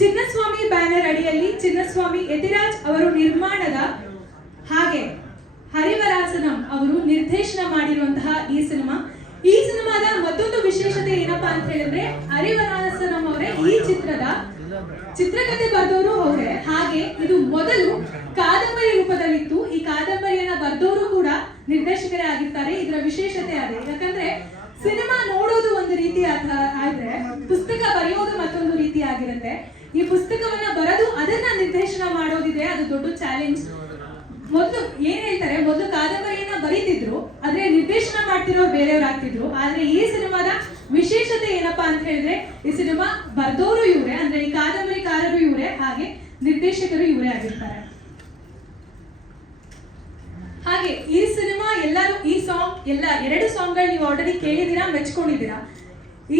Chinnaswamy banner ಅಡಿಯಲ್ಲಿ ಚಿನ್ನಸ್ವಾಮಿ ಯತಿರಾಜ್ ಅವರು ನಿರ್ಮಾಣದ ಹಾಗೆ ಹರಿವರಾಸನಂ ಅವರು ನಿರ್ದೇಶನ ಮಾಡಿರುವಂತಹ ಈ ಸಿನಿಮಾದ ಮತ್ತೊಂದು ವಿಶೇಷತೆ ಏನಪ್ಪಾ ಅಂತ ಹೇಳಿದ್ರೆ ಹರಿವರಾಸನಂ ಅವರೇ ಈ ಚಿತ್ರದ ಚಿತ್ರಕಥೆ ಬರೆದವರು ಅವರೇ. ಹಾಗೆ ಇದು ಮೊದಲು ಕಾದಂಬರಿ ರೂಪದಲ್ಲಿತ್ತು. ಈ ಕಾದಂಬರಿಯನ್ನ ಬರೆದವರು ಕೂಡ ನಿರ್ದೇಶಕರೇ ಆಗಿರ್ತಾರೆ. ಇದರ ವಿಶೇಷತೆ ಅದೇ. ಯಾಕಂದ್ರೆ ಸಿನಿಮಾ ನೋಡೋದು ಒಂದು ರೀತಿ ಆದ್ರೆ ಪುಸ್ತಕ ಬರೆಯೋದು ಮತ್ತೊಂದು ರೀತಿ ಆಗಿರುತ್ತೆ. ಈ ಪುಸ್ತಕವನ್ನ ಬರೆದು ಅದನ್ನ ನಿರ್ದೇಶನ ಮಾಡೋದಿದೆ, ಅದು ದೊಡ್ಡ ಚಾಲೆಂಜ್. ಮೊದಲು ಏನ್ ಹೇಳ್ತಾರೆ, ಮೊದಲು ಕಾದಂಬರಿಯನ್ನ ಬರೀತಿದ್ರು, ಆದ್ರೆ ನಿರ್ದೇಶನ ಮಾಡ್ತಿರೋರು ಬೇರೆಯವ್ರು ಆಗ್ತಿದ್ರು. ಆದ್ರೆ ಈ ಸಿನಿಮಾದ ವಿಶೇಷತೆ ಏನಪ್ಪಾ ಅಂತ ಹೇಳಿದ್ರೆ ಈ ಸಿನಿಮಾ ಬರ್ದೋರು ಇವರೇ, ಅಂದ್ರೆ ಈ ಕಾದಂಬರಿಕಾರರು ಇವರೇ, ಹಾಗೆ ನಿರ್ದೇಶಕರು ಇವರೇ ಆಗಿರ್ತಾರೆ. ಹಾಗೆ ಈ ಸಿನಿಮಾ ಎಲ್ಲರೂ ಈ ಸಾಂಗ್ ಎರಡು ಸಾಂಗ್ಗಳು ನೀವು ಆಲ್ರೆಡಿ ಕೇಳಿದೀರಾ, ಮೆಚ್ಕೊಂಡಿದ್ದೀರಾ.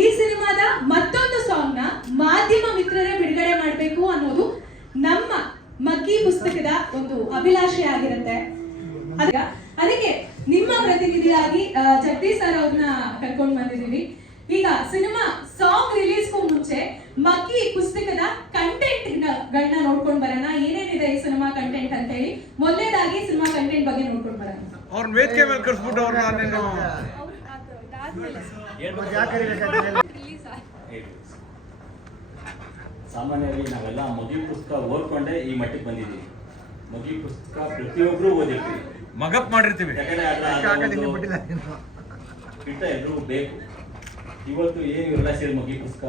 ಈ ಸಿನಿಮಾದ ಮತ್ತೊಂದು ಸಾಂಗ್ ನ ಮಾಧ್ಯಮ ಮಿತ್ರರೇ ಬಿಡುಗಡೆ ಮಾಡಬೇಕು ಅನ್ನೋದು ನಮ್ಮ ಮಗ್ಗಿ ಪುಸ್ತಕದ ಒಂದು ಅಭಿಲಾಷೆ ಆಗಿರುತ್ತೆ. ಅದಕ್ಕೆ ನಿಮ್ಮ ಪ್ರತಿನಿಧಿಯಾಗಿ ಜಗದೀಶ್ ಸರ್ ಅವ್ರನ್ನ ಕರ್ಕೊಂಡು ಬಂದಿದ್ದೀವಿ. ಈಗ ಸಿನಿಮಾ ಸಾಂಗ್ ರಿಲೀಸ್ಗೂ ಮುಂಚೆ ಮಗ್ಗಿ ಪುಸ್ತಕದ ಕಂಟೆಂಟ್ ಗಳನ್ನ ನೋಡ್ಕೊಂಡು ಬರೋಣ. ಏನೇನಿದೆ ಈ ಸಿನಿಮಾ ಕಂಟೆಂಟ್ ಅಂತ ಹೇಳಿ ಮೊದಲನೇದಾಗಿ ಸಿನಿಮಾ ಕಂಟೆಂಟ್ ಬಗ್ಗೆ ನೋಡ್ಕೊಂಡು ಬರೋಣ. ಅವ್ರನ್ನ ವೇದಿಕೆ ಮೇಲೆ ಕರ್ಸ್ಬಿಟ್ಟು ಸಾಮಾನ್ಯವಾಗಿ ನಾವೆಲ್ಲ ಮಗಿ ಪುಸ್ತಕ ಓದ್ಕೊಂಡೆ ಈ ಮಟ್ಟಿಗೆ ಬಂದಿದ್ದೀವಿ. ಮಗಿ ಪುಸ್ತಕ ಪ್ರತಿಯೊಬ್ಬರು ಓದಿರ್ತೀವಿ, ಮಗಪ್ ಮಾಡಿರ್ತೀವಿ, ಬಿಟ್ಟ ಎಲ್ರಿಗೂ ಬೇಕು. ಇವತ್ತು ಏನು ಎಲ್ಲ ಸೇರಿ ಮಗಿ ಪುಸ್ತಕ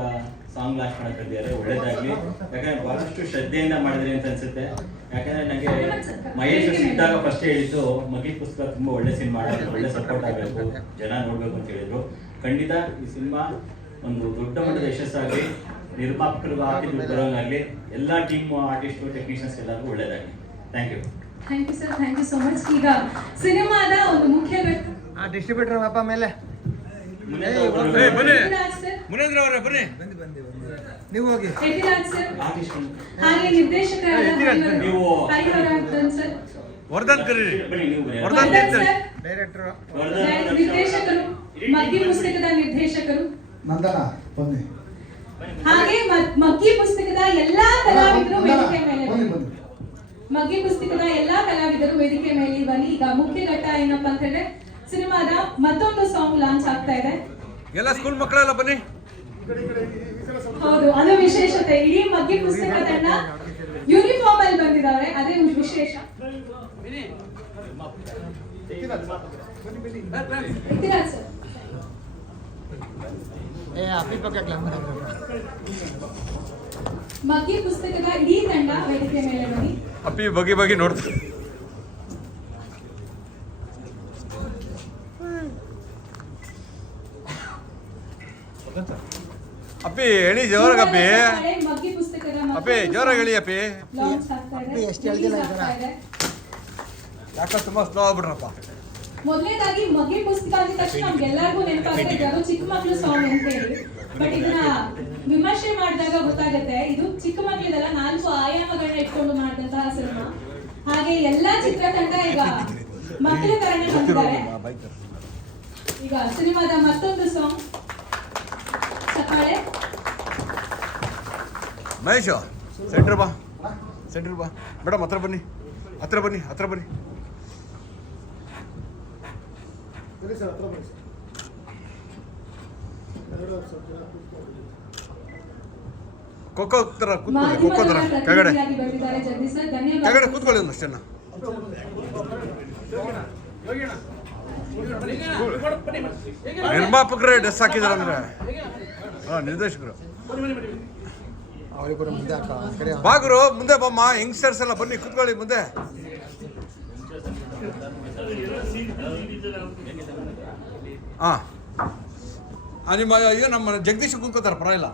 ಸಾಂಗ್ ಲಾಂಚ್ ಮಾಡ್ತಿದ್ದಾರೆ, ಒಳ್ಳೇದಾಗ್ಲಿ. ಯಾಕಂದ್ರೆ ಬಹಳಷ್ಟು ಶ್ರದ್ಧೆಯಿಂದ ಮಾಡಿದ್ರಿ ಅಂತ ಅನ್ಸುತ್ತೆ. ಯಾಕಂದ್ರೆ ನನಗೆ ಮಹೇಶ್ ಇದ್ದಾಗ ಫಸ್ಟ್ ಹೇಳಿದ್ದು ಮಗಿ ಪುಸ್ತಕ ತುಂಬಾ ಒಳ್ಳೆ ಸಿನಿಮಾ, ಒಳ್ಳೆ ಸಪೋರ್ಟ್ ಆಗಬೇಕು, ಜನ ನೋಡ್ಬೇಕು ಅಂತ ಹೇಳಿದ್ರು. ಖಂಡಿತ ಈ ಸಿನಿಮಾ ಒಂದು ದೊಡ್ಡ ಮಟ್ಟದ ಯಶಸ್ಸಾಗಲಿ, ನಿರ್ಮಾಪಕರು ಬರೋಂಗಾಗಲಿ, ಎಲ್ಲ ಟೀಮ್ ಆರ್ಟಿಸ್ಟ್ ಟೆಕ್ನಿಷಿಯನ್ಸ್ ಎಲ್ಲರಿಗೂ ಒಳ್ಳೇದಾಗಲಿ. Thank you sir, thank you so much. ಈಗ ಸಿನಿಮಾದ ಒಂದು ಮುಖ್ಯ ಡಿಸ್ಟ್ರಿಬ್ಯೂಟರ್ ಅಪ್ಪ ಮೇಲೆ ಮುನೇಂದ್ರ ಅವರೇ ಬನ್ನಿ, ನೀವು ಹೋಗಿ. ಹಾಗೆ ನಿರ್ದೇಶಕರಾದ ಸರ್, ವರ್ಧನ್ ಕರೀರಿ, ವರ್ಧನ್ ಸರ್ ಡೈರೆಕ್ಟರ್, ನಿರ್ದೇಶಕರು, ಮಗ್ಗಿ ಪುಸ್ತಕದ ನಿರ್ದೇಶಕರು ಬನ್ನಿ. ಹಾಗೆ ಮಗ್ಗಿ ಪುಸ್ತಕದ ಎಲ್ಲಾ ಕಲಾವಿದರು ವೇದಿಕೆ ಮೇಲೆ ಮಗ್ಗಿ ಪುಸ್ತಕದ ಎಲ್ಲಾ ಕಲಾವಿದರು ವೇದಿಕೆ ಮೇಲೆ ಬನ್ನಿ. ಈಗ ಮುಖ್ಯ ಘಟ್ಟ ಏನಪ್ಪಾ ಅಂತ ಹೇಳಿದ್ರೆ ಸಿನಿಮಾದ ಮತ್ತೊಂದು ಸಾಂಗ್ ಲಾಂಚ್ ಆಗ್ತಾ ಇದೆ. ಎಲ್ಲ ಸ್ಕೂಲ್ ಮಕ್ಕಳೆಲ್ಲ ಬನ್ನಿ. ಹೌದು, ಅದು ವಿಶೇಷತೆ. ಇಡೀ ಮಗ್ಗಿ ಪುಸ್ತಕ ತಂಡ ಯೂನಿಫಾರ್ಮ್ ಅಲ್ಲಿ ಬಂದಿದ್ದಾರೆ, ಅದೇ ವಿಶೇಷ. ಸರ್ ಮಗ್ಗಿ ಪುಸ್ತಕದ ಇಡೀ ತಂಡ ವೇದಿಕೆ ಮೇಲೆ ಬನ್ನಿ. ಅಪ್ಪಿ ಬಗೆ ನೋಡ್ತಾರೆ. ಅಪ್ಪಿ ಹೇಳಿ ಜೋರಾಗ ಅಪ್ಪಿ, ಮಗ್ಗಿ ಪುಸ್ತಕದ ಅಪ್ಪಿ ಜೋರಾಗಿ ಹೇಳಿ ಅಪ್ಪಿ. ಯಾಕ ತುಂಬಾ ಸ್ಲೋ ಆಗ್ಬಿಟ್ರಪ್ಪ. ಮೊದಲನೇದಾಗಿ ಮಗ್ಗಿ ಪುಸ್ತಕ ಅಂದ ತಕ್ಷಣ ನಮ್ಗೆಲ್ಲರಿಗೂ ನೆನಪಾಗ್ತದೆ ಅದು ಚಿಕ್ಕ ಮಕ್ಳು ಸಾಂಗ್ ಅಂತ ಹೇಳಿ. ಬಟ್ ಇದನ್ನ ವಿಮರ್ಶೆ ಮಾಡಿದಾಗ ಗೊತ್ತಾಗುತ್ತೆ ಇದು ಚಿಕ್ಕ ಮಕ್ಳಿದೆಲ್ಲ 4 ಆಯಾಮಗಳನ್ನ ಇಟ್ಕೊಂಡು ಮಾಡಿದಂತಹ ಸಿನಿಮಾ. ಹಾಗೆ ಎಲ್ಲಾ ಚಿತ್ರತಂಡ ಈಗ ಮಕ್ಕಳ ತರನೇ ಬಂದಿದ್ದಾರೆ. ಈಗ ಸಿನಿಮಾದ ಮತ್ತೊಂದು ಸಾಂಗ್ ಸಕಾಳೆ. ಮಹೇಶ್ ಸೆಂಟ್ರ್ ಬಾ ಮೇಡಮ್, ಹತ್ರ ಬನ್ನಿ. ಖೋಖೋ ತರ ಕೆಳಗಡೆ ಕೂತ್ಕೊಳ್ಳಿ ಒಂದಷ್ಟನ್ನ. ನಿರ್ಮಾಪಕರೇ ಡ್ರೆಸ್ ಹಾಕಿದಾರೆ ಅಂದ್ರೆ ನಿರ್ದೇಶಕರು ಬಾಗುರು ಮುಂದೆ ಬಮ್ಮ. ಯಂಗ್ಸ್ಟರ್ಸ್ ಎಲ್ಲ ಬನ್ನಿ, ಕೂತ್ಕೊಳ್ಳಿ ಮುಂದೆ. ನಿಮ್ಮ ಈಗ ನಮ್ಮ ಜಗದೀಶ್ ಕೂತ್ಕೋತಾರ, ಪರವಾಗಿಲ್ಲ.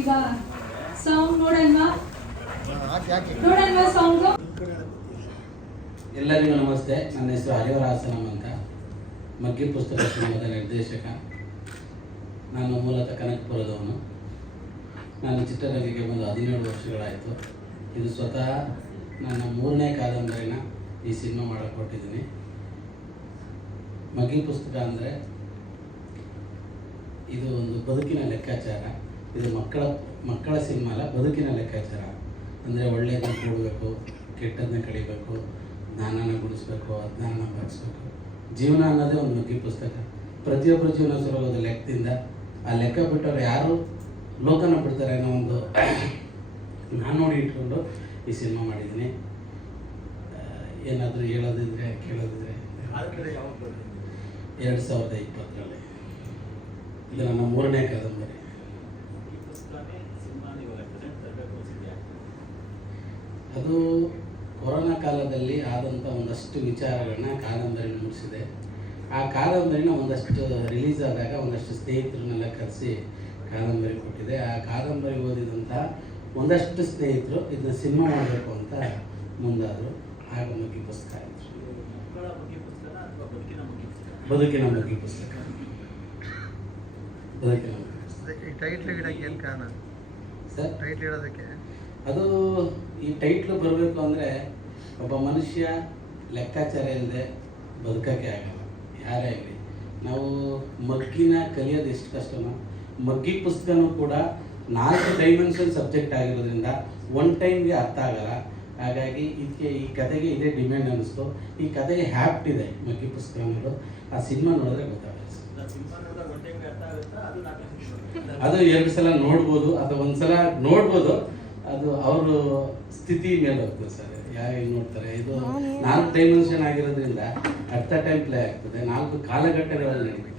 ಈಗ ಸಾಂಗ್ ನೋಡಲ್ವಾ ಸಾಂಗ್. ಎಲ್ಲರಿಗೂ ನಮಸ್ತೆ. ನನ್ನ ಹೆಸರು ಹರಿವರಾಸನಂ ಅಂತ, ಮಗ್ಗಿ ಪುಸ್ತಕ ಸಿನಿಮಾದ ನಿರ್ದೇಶಕ. ನಾನು ಮೂಲತಃ ಕನಕಪುರದವನು. ನಾನು ಚಿತ್ರರಂಗಕ್ಕೆ ಬಂದು 17 ವರ್ಷಗಳಾಯಿತು. ಇದು ಸ್ವತಃ ನನ್ನ 3ನೇ ಕಾದಂಬರಿನ ಈ ಸಿನಿಮಾ ಮಾಡಕ್ಕೆ ಕೊಟ್ಟಿದ್ದೀನಿ. ಮಗ್ಗಿ ಪುಸ್ತಕ ಅಂದರೆ ಇದು ಒಂದು ಬದುಕಿನ ಲೆಕ್ಕಾಚಾರ. ಇದು ಮಕ್ಕಳ ಸಿನಿಮಾ ಅಲ್ಲ, ಬದುಕಿನ ಲೆಕ್ಕಾಚಾರ. ಅಂದರೆ ಒಳ್ಳೆಯದನ್ನು ಕೂಡಬೇಕು, ಕೆಟ್ಟದನ್ನ ಕಳಿಬೇಕು, ಜ್ಞಾನನ ಗುಡಿಸ್ಬೇಕು, ಅಜ್ಞಾನನ ಬರೆಸ್ಬೇಕು. ಜೀವನ ಅನ್ನೋದೇ ಒಂದು ಮಗ್ಗಿ ಪುಸ್ತಕ. ಪ್ರತಿಯೊಬ್ಬರ ಜೀವನ ಶುರುವಾಗೋದು ಲೆಕ್ಕದಿಂದ. ಆ ಲೆಕ್ಕ ಬಿಟ್ಟವ್ರು ಯಾರು ಲೋಕನ ಬಿಡ್ತಾರೆ ಅನ್ನೋ ಒಂದು ನಾನು ನೋಡಿ ಇಟ್ಕೊಂಡು ಈ ಸಿನಿಮಾ ಮಾಡಿದ್ದೀನಿ. ಏನಾದರೂ ಹೇಳೋದಿದ್ರೆ ಕೇಳೋದಿದ್ರೆ 2020ರಲ್ಲಿ ಇದು ನನ್ನ 3ನೇ ಕಾದಂಬರಿ. ಅದು ಕೊರೋನಾ ಕಾಲದಲ್ಲಿ ಆದಂಥ ಒಂದಷ್ಟು ವಿಚಾರಗಳನ್ನ ಕಾದಂಬರಿ ಮೂಡಿಸಿದೆ. ಆ ಕಾದಂಬರಿನ ಒಂದಷ್ಟು ರಿಲೀಸ್ ಆದಾಗ ಒಂದಷ್ಟು ಸ್ನೇಹಿತರನ್ನೆಲ್ಲ ಕರೆಸಿ ಕಾದಂಬರಿ ಕೊಟ್ಟಿದೆ. ಆ ಕಾದಂಬರಿ ಓದಿದಂಥ ಒಂದಷ್ಟು ಸ್ನೇಹಿತರು ಇದನ್ನ ಸಿನಿಮಾ ಮಾಡಬೇಕು ಅಂತ ಮುಂದಾದರು. ಆಗ ಮಗ್ಗಿ ಪುಸ್ತಕ ಆಯಿತು. ಬದುಕಿನ ಮಗ್ಗಿ ಪುಸ್ತಕ. ಬದುಕಿನ ಮಗ್ಗಿ ಪುಸ್ತಕ. ಈ ಟೈಟ್ಲ್ ಇಡಕ್ಕೆ ಏನು ಕಾರಣ ಸರ್? ಟೈಟ್ಲ್ ಇಡೋದಕ್ಕೆ ಅದು ಈ ಟೈಟ್ಲು ಬರಬೇಕು ಅಂದರೆ ಒಬ್ಬ ಮನುಷ್ಯ ಲೆಕ್ಕಾಚಾರ ಇಲ್ಲದೆ ಬದುಕೋಕ್ಕೆ ಆಗಲ್ಲ, ಯಾರೇ ಆಗಲಿ. ನಾವು ಮಗ್ಗಿನ ಕಲಿಯೋದು ಎಷ್ಟು ಕಷ್ಟನೋ, ಮಗ್ಗಿ ಪುಸ್ತಕನೂ ಕೂಡ 4 ಡೈಮೆನ್ಷನ್ ಸಬ್ಜೆಕ್ಟ್ ಆಗಿರೋದ್ರಿಂದ ಒನ್ ಟೈಮ್ಗೆ ಅರ್ಥ ಆಗಲ್ಲ. ಹಾಗಾಗಿ ಇದಕ್ಕೆ ಈ ಕತೆಗೆ ಇದೇ ಡಿಮ್ಯಾಂಡ್ ಅನ್ನಿಸ್ತು. ಈ ಕತೆಗೆ ಹ್ಯಾಪ್ಟ್ ಇದೆ ಮಗ್ಗಿ ಪುಸ್ತಕ ಅನ್ನೋದು. ಆ ಸಿನಿಮಾ ನೋಡಿದ್ರೆ ಗೊತ್ತಾಗುತ್ತೆ. ಅದು 2 ಸಲ ನೋಡ್ಬೋದು ಅಥವಾ 1 ಸಲ ನೋಡ್ಬೋದು. ಅದು ಅವರು ಸ್ಥಿತಿ ಮೇಲೆ ಹೋಗ್ತದೆ ಸರ್, ಯಾರು ನೋಡ್ತಾರೆ. ಇದು 4 ಡೈಮೆನ್ಷನ್ ಆಗಿರೋದ್ರಿಂದ ಅಟ್ ದ ಟೈಮ್ ಪ್ಲೇ ಆಗ್ತದೆ. 4 ಕಾಲಘಟ್ಟಗಳಲ್ಲಿ ನಡೀತದೆ.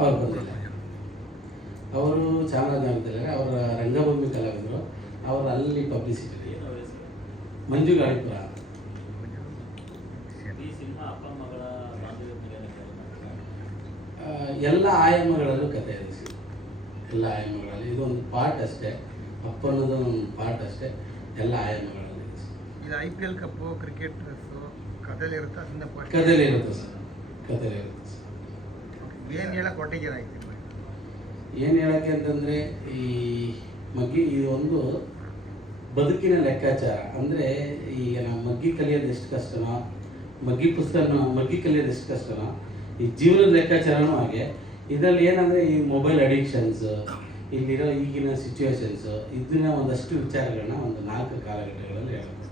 ಅವ್ರು ಬಂದಿಲ್ಲ, ಅವರು ಚಾಮರಾಜನಗರದಲ್ಲಿ ಅವರ ರಂಗಭೂಮಿ ಕಲಾವಿದರು. ಅವರು ಅಲ್ಲಿ ಪಬ್ಲಿಸಿಟಿ ಮಂಜು ಗಾಳಿಪುರ. ಎಲ್ಲ ಆಯಾಮಗಳಲ್ಲೂ ಕಥೆ ಇದೆ ಸರ್, ಎಲ್ಲ ಆಯಾಮಗಳಲ್ಲಿ. ಇದೊಂದು ಪಾರ್ಟ್ ಅಷ್ಟೇ, ಅಪ್ಪನದು ಒಂದು ಪಾರ್ಟ್ ಅಷ್ಟೇ, ಎಲ್ಲ ಆಯಾಮಗಳಲ್ಲಿ ಇದೆ ಸರ್. ಇದು IPL ಕಪ್ಪು, ಕ್ರಿಕೆಟ್ ಕಥೆಯಲ್ಲಿ ಇರುತ್ತೆ, ಅದನ್ನ ಕಥೆಯಲ್ಲಿ ಇರುತ್ತೆ ಸರ್, ಕಥೆಯಲ್ಲಿ ಇರುತ್ತೆ ಸರ್. ಏನು ಹೇಳಕ್ಕೆ ಹೊಟ್ಟೆಗೆ ಏನು ಹೇಳೋಕ್ಕೆ ಅಂತಂದರೆ ಈ ಮಗ್ಗಿ ಇದು ಒಂದು ಬದುಕಿನ ಲೆಕ್ಕಾಚಾರ. ಅಂದರೆ ಈಗ ನಾವು ಮಗ್ಗಿ ಕಲಿಯೋದು ಎಷ್ಟು ಕಷ್ಟನೋ, ಮಗ್ಗಿ ಕಲಿಯೋದು ಎಷ್ಟು ಕಷ್ಟನೋ, ಈ ಜೀವನದ ಲೆಕ್ಕಾಚಾರನೂ ಹಾಗೆ. ಇದರಲ್ಲಿ ಏನಂದರೆ ಈ ಮೊಬೈಲ್ ಅಡಿಕ್ಷನ್ಸ್, ಇಲ್ಲಿರೋ ಈಗಿನ ಸಿಚುವೇಶನ್ಸ್, ಇದನ್ನ ಒಂದಷ್ಟು ವಿಚಾರಗಳನ್ನ ಒಂದು 4 ಕಾಲಘಟ್ಟಗಳಲ್ಲಿ ಹೇಳ್ಕೊಡ್ತೀವಿ.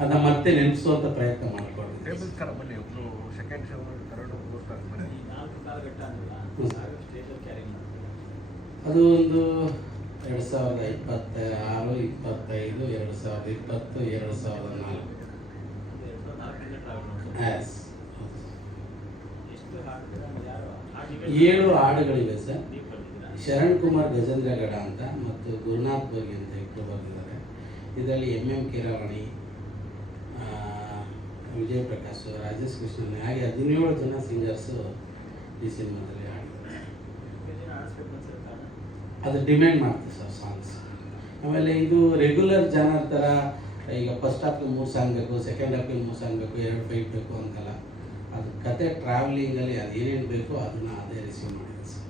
ಅದನ್ನ ಮತ್ತೆ ನೆನಪಿಸುವಂಥ ಪ್ರಯತ್ನ ಮಾಡ್ಕೊಡ್ತೀವಿ. ಅದು ಒಂದು 2026, 25, 2020, 2004. ಎಸ್, 7 ಹಾಡುಗಳಿವೆ ಸರ್. ಶರಣ್ ಕುಮಾರ್ ಗಜೇಂದ್ರಗಡ ಅಂತ ಮತ್ತು ಗುರುನಾಥ್ ಬೋಗಿ ಅಂತ ಇಬ್ಬರು ಬರೆದಿದ್ದಾರೆ. ಇದರಲ್ಲಿ MM ಕೀರವಾಣಿ, ವಿಜಯ್ ಪ್ರಕಾಶ್, ರಾಜೇಶ್ ಕೃಷ್ಣನ್, ಹಾಗೆ 17 ಜನ ಸಿಂಗರ್ಸು ಈ ಸಿನಿಮಾದಲ್ಲಿ ಹಾಡಿದ್ದಾರೆ. ಅದು ಡಿಮ್ಯಾಂಡ್ ಮಾಡ್ತೀವಿ ಸರ್ ಸಾಂಗ್ಸ್. ಆಮೇಲೆ ಇದು ರೆಗ್ಯುಲರ್ ಜಾನರ್ ಥರ ಈಗ ಫಸ್ಟ್ ಹಾಫ್ಗೆ 3 ಸಾಂಗ್ ಬೇಕು, ಸೆಕೆಂಡ್ ಹಾಫ್ಗೆ 3 ಸಾಂಗ್ ಬೇಕು, 2 ಫೈಟ್ ಬೇಕು ಅಂತಲ್ಲ. ಅದು ಕತೆ ಟ್ರಾವೆಲಿಂಗಲ್ಲಿ ಅದು ಏನೇನು ಬೇಕೋ ಅದನ್ನು ಅದೇ ರಿಸೀವ್ ಮಾಡಿದೆ ಸರ್.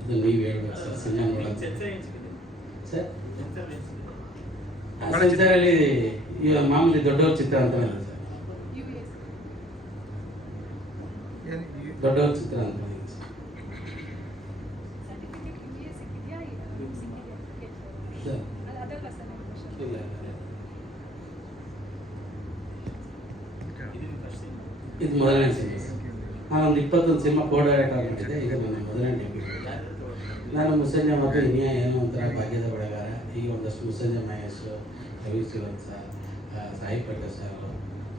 ಅದು ನೀವು ಹೇಳ್ಬೇಕು ಸರ್, ಸಿನಿಮಾ ನೋಡೋದು ಸರ್. ಸೆನ್ಸರಲ್ಲಿ ಈಗ ಮಾಮೂಲಿ ದೊಡ್ಡವ್ರ ಚಿತ್ರ ಅಂತ ಇದೆ ಸರ್, ದೊಡ್ಡವ್ರ ಚಿತ್ರ ಅಂತ ಇದೆ ಸರ್. ಇಲ್ಲ, ಇದು ಮೊದಲನೇ ಸಿನಿಮಾ ಸರ್. ನಾನೊಂದು 21 ಸಿನಿಮಾ ಕೋ-ಡೈರೆಕ್ಟ್ ಆಗಿಬಿಟ್ಟಿದೆ. ಈಗ ನನ್ನ ಮೊದಲನೇ ಡೆಬ್ಯೂ. ನಾನು ಮುಸಂಜೆ ಮತ್ತು ಇನಿಯ ಏನೋ ಒಂಥರ ಭಾಗ್ಯದ ಬೆಳೆಗಾರ. ಈಗ ಒಂದಷ್ಟು ಮುಸಂಜೆ ಮಹೇಶ್, ರವಿ ಶ್ರೀವತ್ಸ, ಸಾಯಿ ಪ್ರಕಾಶ್ ಸರ್,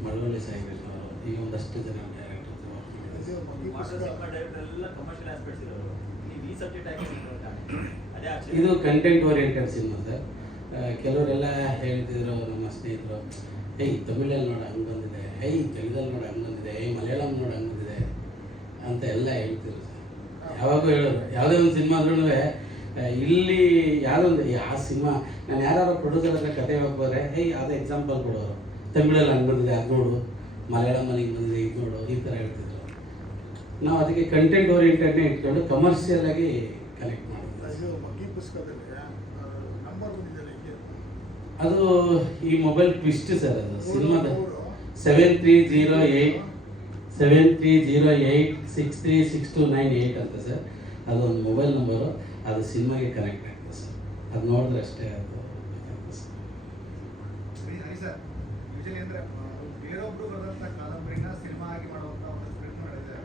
ಮಳವಳ್ಳಿ ಸಾಯಿ ಕೃಷ್ಣ ಅವರು, ಈಗ ಒಂದಷ್ಟು ಜನ ಡೈರೆಕ್ಟರ್. ಇದು ಕಂಟೆಂಟ್ ಓರಿಯೆಂಟೆಡ್ ಸಿನಿಮಾ ಸರ್. ಕೆಲವರೆಲ್ಲ ಹೇಳ್ತಿದ್ರು ನಮ್ಮ ಸ್ನೇಹಿತರು, ತಮಿಳಲ್ಲಿ ನೋಡಿ ಹಂಗೆ ಬಂದಿದೆ, ತೆಲುಗಲ್ಲಿ ನೋಡಿ ಹಂಗೆ ಬಂದಿದೆ, ಮಲಯಾಳಂ ನೋಡಿ ಹಂಗೆ ಬಂದಿದೆ ಅಂತ ಎಲ್ಲ ಹೇಳ್ತಿದ್ರು ಸರ್. ಯಾವಾಗೂ ಹೇಳೋದು, ಯಾವುದೇ ಒಂದು ಸಿನಿಮಾ ಅಂದ್ರೂ ಇಲ್ಲಿ ಯಾವುದೊಂದು ಆ ಸಿನಿಮಾ ನಾನು ಯಾರು ಪ್ರೊಡ್ಯೂಸರ್ ಹತ್ರ ಕತೆ ಹೋಗ್ಬೋದ್ರೆ ಯಾವುದೇ ಎಕ್ಸಾಂಪಲ್ ಕೊಡೋರು, ತಮಿಳಲ್ಲಿ ಹಂಗೆ ಬಂದಿದೆ ಅದು ನೋಡು, ಮಲಯಾಳಮಲ್ಲಿ ಹಿಂಗೆ ಬಂದಿದೆ ಇದು ನೋಡು, ಈ ಥರ ಹೇಳ್ತಿದ್ರು. ನಾವು ಅದಕ್ಕೆ ಕಂಟೆಂಟ್ ಓರಿಯೆಂಟೆಡ್ನೇ ಇಟ್ಕೊಂಡು ಕಮರ್ಷಿಯಲ್ ಆಗಿ ಕನೆಕ್ಟ್ ಮಾಡೋದು. ಇದು ಮಗ್ಗಿ ಪುಸ್ತಕದಲ್ಲಿ ನಂಬರ್ ಬಂದಿದೆ ಹಿಂಗೆ ಅದು ಈ ಮೊಬೈಲ್ ಟ್ವಿಸ್ಟ್ ಸರ್, ಅದು ಸಿನಿಮಾದ 7308636298 ಅಂತ ಸರ್. ಅದೊಂದು ಮೊಬೈಲ್ ನಂಬರು, ಅದು ಸಿನಿಮಾಗೆ ಕನೆಕ್ಟ್ ಆಗ್ತದೆ ಸರ್. ಅದು ನೋಡಿದ್ರೆ ಅಷ್ಟೇ ಅದು ಗೊತ್ತಾಗ್ತದೆ ಸರ್. ಸರ್ ಯೂಶಲಿ ಅಂದರೆ ಬೇರೊಬ್ಬರು ಬರೆದಂಥ ಕಾದಂಬರಿನ ಸಿನಿಮಾ ಆಗಿ ಮಾಡುವಂಥ ಒಂದು ಪ್ರಯತ್ನ ನಡೆದಿದೆ.